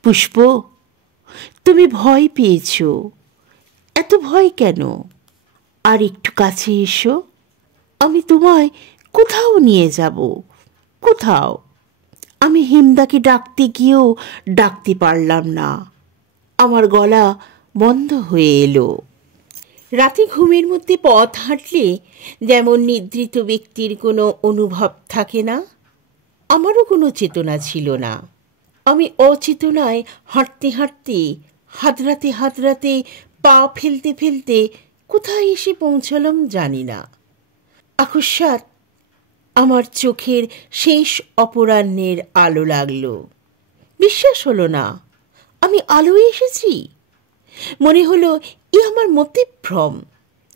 পুষ্প, তুমি ভয় পেয়েছ, এত ভয় কেন? আর একটু কাছে এসো, আমি তোমায় কোথাও নিয়ে যাব। কোথাও। আমি হেমদাকে ডাকতে গিয়েও ডাকতে পারলাম না। আমার গলা বন্ধ হয়ে এলো। রাতে ঘুমের মধ্যে পথ হাঁটলে যেমন নিদ্রিত ব্যক্তির কোনো অনুভব থাকে না, আমারও কোনো চেতনা ছিল না। আমি অচেতনায় হাঁটতে হাঁটতে, হাতড়াতে হাতড়াতে, পা ফেলতে ফেলতে কোথায় এসে পৌঁছলাম জানি না। আকস্মাৎ আমার চোখের শেষ অপরাহ্নের আলো লাগলো। বিশ্বাস হলো না আমি আলোয় এসেছি। মনে হলো এ আমার মতে ভ্রম।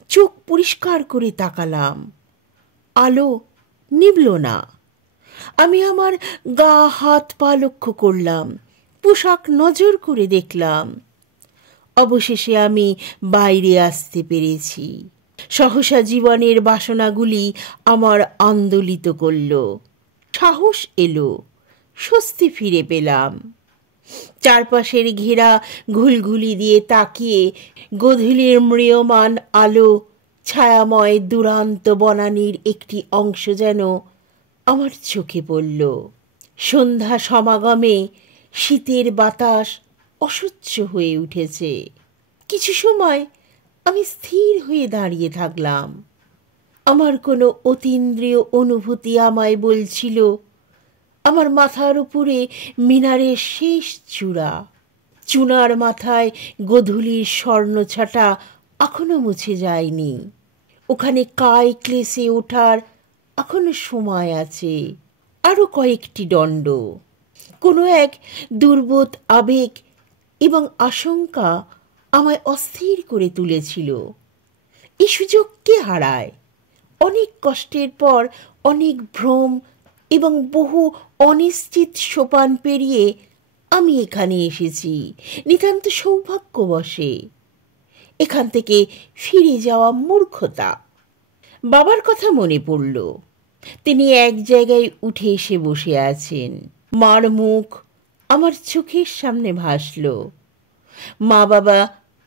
চোখ পরিষ্কার করে তাকালাম, আলো নিভল না। আমি আমার গা হাত পা লক্ষ্য করলাম, পোশাক নজর করে দেখলাম। অবশেষে আমি বাইরে আসতে পেরেছি। সহসা জীবনের বাসনাগুলি আমার আন্দোলিত করল। সাহস এলো, স্বস্তি ফিরে পেলাম। চারপাশের ঘেরা ঘুলঘুলি দিয়ে তাকিয়ে গোধূলির ম্রিয়মান আলো, ছায়াময় দুরান্ত বনানীর একটি অংশ যেন আমার চোখে পড়ল। সন্ধ্যা সমাগমে শীতের বাতাস অসহ্য হয়ে উঠেছে। কিছু সময় আমি স্থির হয়ে দাঁড়িয়ে থাকলাম। আমার কোনো অতীন্দ্রিয় অনুভূতি আমায় বলছিল আমার মাথার উপরে মিনারের শেষ চূড়া, চুনার মাথায় গোধূলির স্বর্ণছটা এখনো মুছে যায়নি। ওখানে কায় ক্লেশে ওঠার এখনো সময় আছে, আরো কয়েকটি দণ্ড। কোনো এক দুর্বোধ আবেগ এবং আশঙ্কা আমায় অস্থির করে তুলেছিল। এই সুযোগ কে হারায়? অনেক কষ্টের পর, অনেক ভ্রম এবং বহু অনিশ্চিত সোপান পেরিয়ে আমি এখানে এসেছি নিতান্ত সৌভাগ্যবশে। এখান থেকে ফিরে যাওয়া মূর্খতা। বাবার কথা মনে পড়ল। তিনি এক জায়গায় উঠে এসে বসে আছেন। মার মুখ আমার চোখের সামনে ভাসল। মা বাবা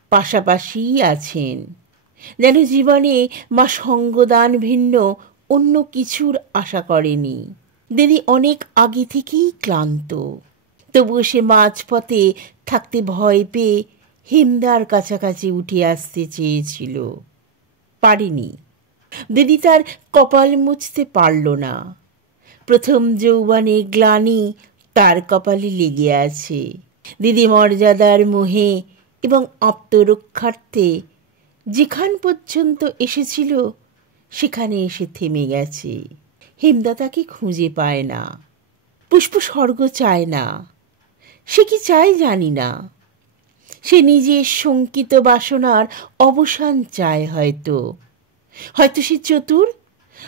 পাশাপাশিই আছেন, যেন জীবনে মা সঙ্গদান ভিন্ন অন্য কিছুর আশা করেনি। দিদি অনেক আগে থেকেই ক্লান্ত, তবুও সে মাঝপথে থাকতে ভয় পেয়ে হেমদার কাছাকাছি উঠে আসতে চেয়েছিল, পারেনি। দিদি তার কপাল মুছতে পারল না। প্রথম যৌবনে গ্লানি তার কপালে লেগে আছে। দিদি মর্যাদার মোহে এবং আত্মরক্ষার্থে যেখান পর্যন্ত এসেছিল সেখানে এসে থেমে গেছে। হেমদা তাকে খুঁজে পায় না। পুষ্প স্বর্গ চায় না। সে কি চায় জানি না। সে নিজের শঙ্কিত বাসনার অবসান চায় হয়তো। হয়তো সে চতুর,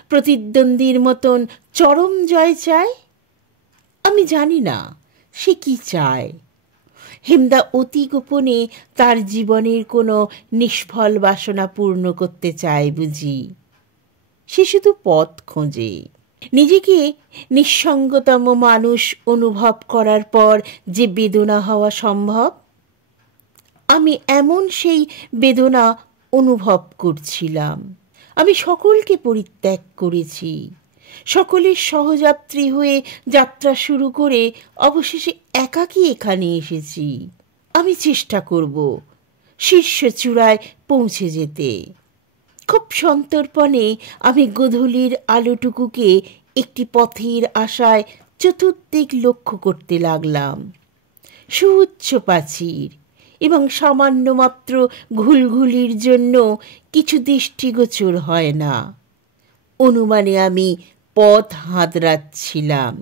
প্রতিদ্বন্দ্বীর মতন চরম জয় চায়। আমি জানি না সে কি চায়। হেমদা অতি গোপনে তার জীবনের কোনো নিষ্ফল বাসনা পূর্ণ করতে চায় বুঝি। সে শুধু পথ খোঁজে। নিজেকে নিঃসঙ্গতম মানুষ অনুভব করার পর যে বেদনা হওয়া সম্ভব, আমি এমন সেই বেদনা অনুভব করছিলাম। আমি সকলকে পরিত্যাগ করেছি, সকলের সহযাত্রী হয়ে যাত্রা শুরু করে অবশেষে একাকী এখানে এসেছি। আমি চেষ্টা করব শীর্ষচূড়ায় পৌঁছে যেতে। খুব সন্তর্পণে আমি গোধূলির আলোটুকুকে একটি পথের আশায় চতুর্দিক লক্ষ্য করতে লাগলাম। সুউচ্চ প্রাচীর এবং সামান্য মাত্র ঘুলঘুলির জন্য কিছু দৃষ্টিগোচর হয় না। অনুমানে আমি পথ হাতড়াচ্ছিলাম।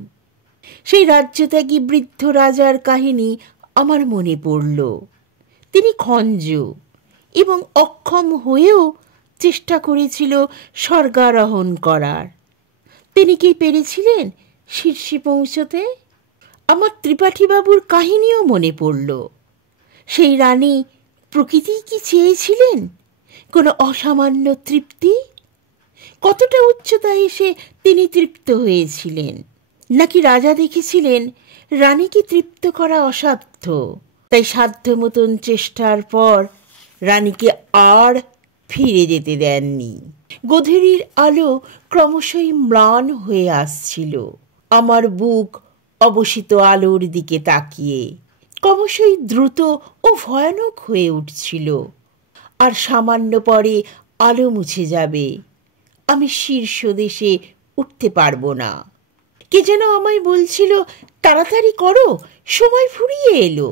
সেই রাজ্যত্যাগী বৃদ্ধ রাজার কাহিনী আমার মনে পড়ল। তিনি খঞ্জ এবং অক্ষম হয়েও চেষ্টা করেছিল স্বর্গারোহণ করার। তিনি কি পেরেছিলেন শীর্ষে পৌঁছতে? আমার ত্রিপাঠীবাবুর কাহিনীও মনে পড়ল। সেই রানী প্রকৃতি কি চেয়েছিলেন? কোনো অসামান্য তৃপ্তি? কতটা উচ্চতায় এসে তিনি তৃপ্ত হয়েছিলেন? নাকি রাজা দেখেছিলেন রানীকে তৃপ্ত করা অসাধ্য, তাই সাধ্য মতন চেষ্টার পর রানীকে আর ফিরে যেতে দেননি। গোধূলির আলো ক্রমশই ম্লান হয়ে আসছিল। আমার বুক অবসিত আলোর দিকে তাকিয়ে ক্রমশই দ্রুত ও ভয়ানক হয়ে উঠছিল। আর সামান্য পরে আলো মুছে যাবে, আমি শীর্ষ দেশে উঠতে পারবো না। কে যেন আমায় বলছিল, তাড়াতাড়ি করো, সময় ফুরিয়ে এলো।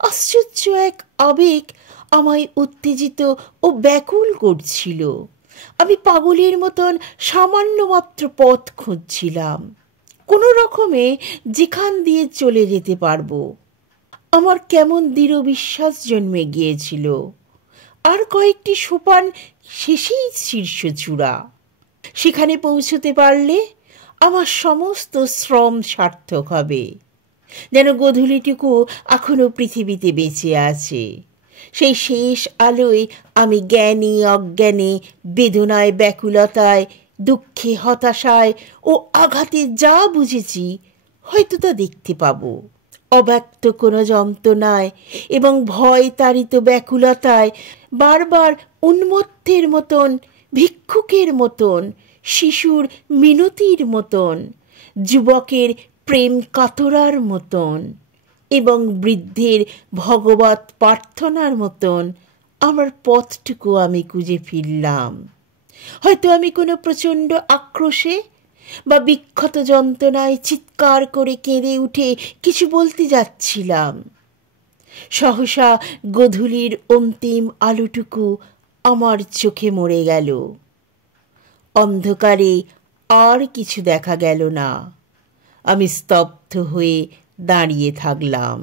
আশ্চর্য এক আবেগ আমায় উত্তেজিত ও ব্যাকুল করছিল। আমি পাগলের মতন সামান্য মাত্র পথ খুঁজছিলাম, কোনো রকমে যেখান দিয়ে চলে যেতে পারবো। আমার কেমন দৃঢ় বিশ্বাস জন্মে গিয়েছিল, আর কয়েকটি সোপান শেষেই শীর্ষচূড়া। সেখানে পৌঁছতে পারলে আমার সমস্ত শ্রম সার্থক হবে। যেন গোধূলিটুকু এখনো পৃথিবীতে বেঁচে আছে। সেই শেষ আলোয় আমি জ্ঞানে অজ্ঞানে, বেদনায় ব্যাকুলতায়, দুঃখে হতাশায় ও আঘাতে যা বুঝেছি হয়তো তা দেখতে পাব। অব্যক্ত কোনো যন্ত্রণায় এবং ভয় তাড়িত ব্যাকুলতায় বারবার উন্মত্তের মতন, ভিক্ষুকের মতন, শিশুর মিনতির মতন, যুবকের প্রেম কাতরার মতন এবং বৃদ্ধের ভগবত প্রার্থনার মতন আমার পথটুকু আমি খুঁজে ফিরলাম। হয়তো আমি কোনো প্রচণ্ড আক্রোশে বা বিক্ষত যন্ত্রণায় চিৎকার করে কেঁদে উঠে কিছু বলতে যাচ্ছিলাম। সহসা গোধূলির অন্তিম আলোটুকু আমার চোখে মরে গেল। অন্ধকারে আর কিছু দেখা গেল না। আমি স্তব্ধ হয়ে দাঁড়িয়ে থাকলাম।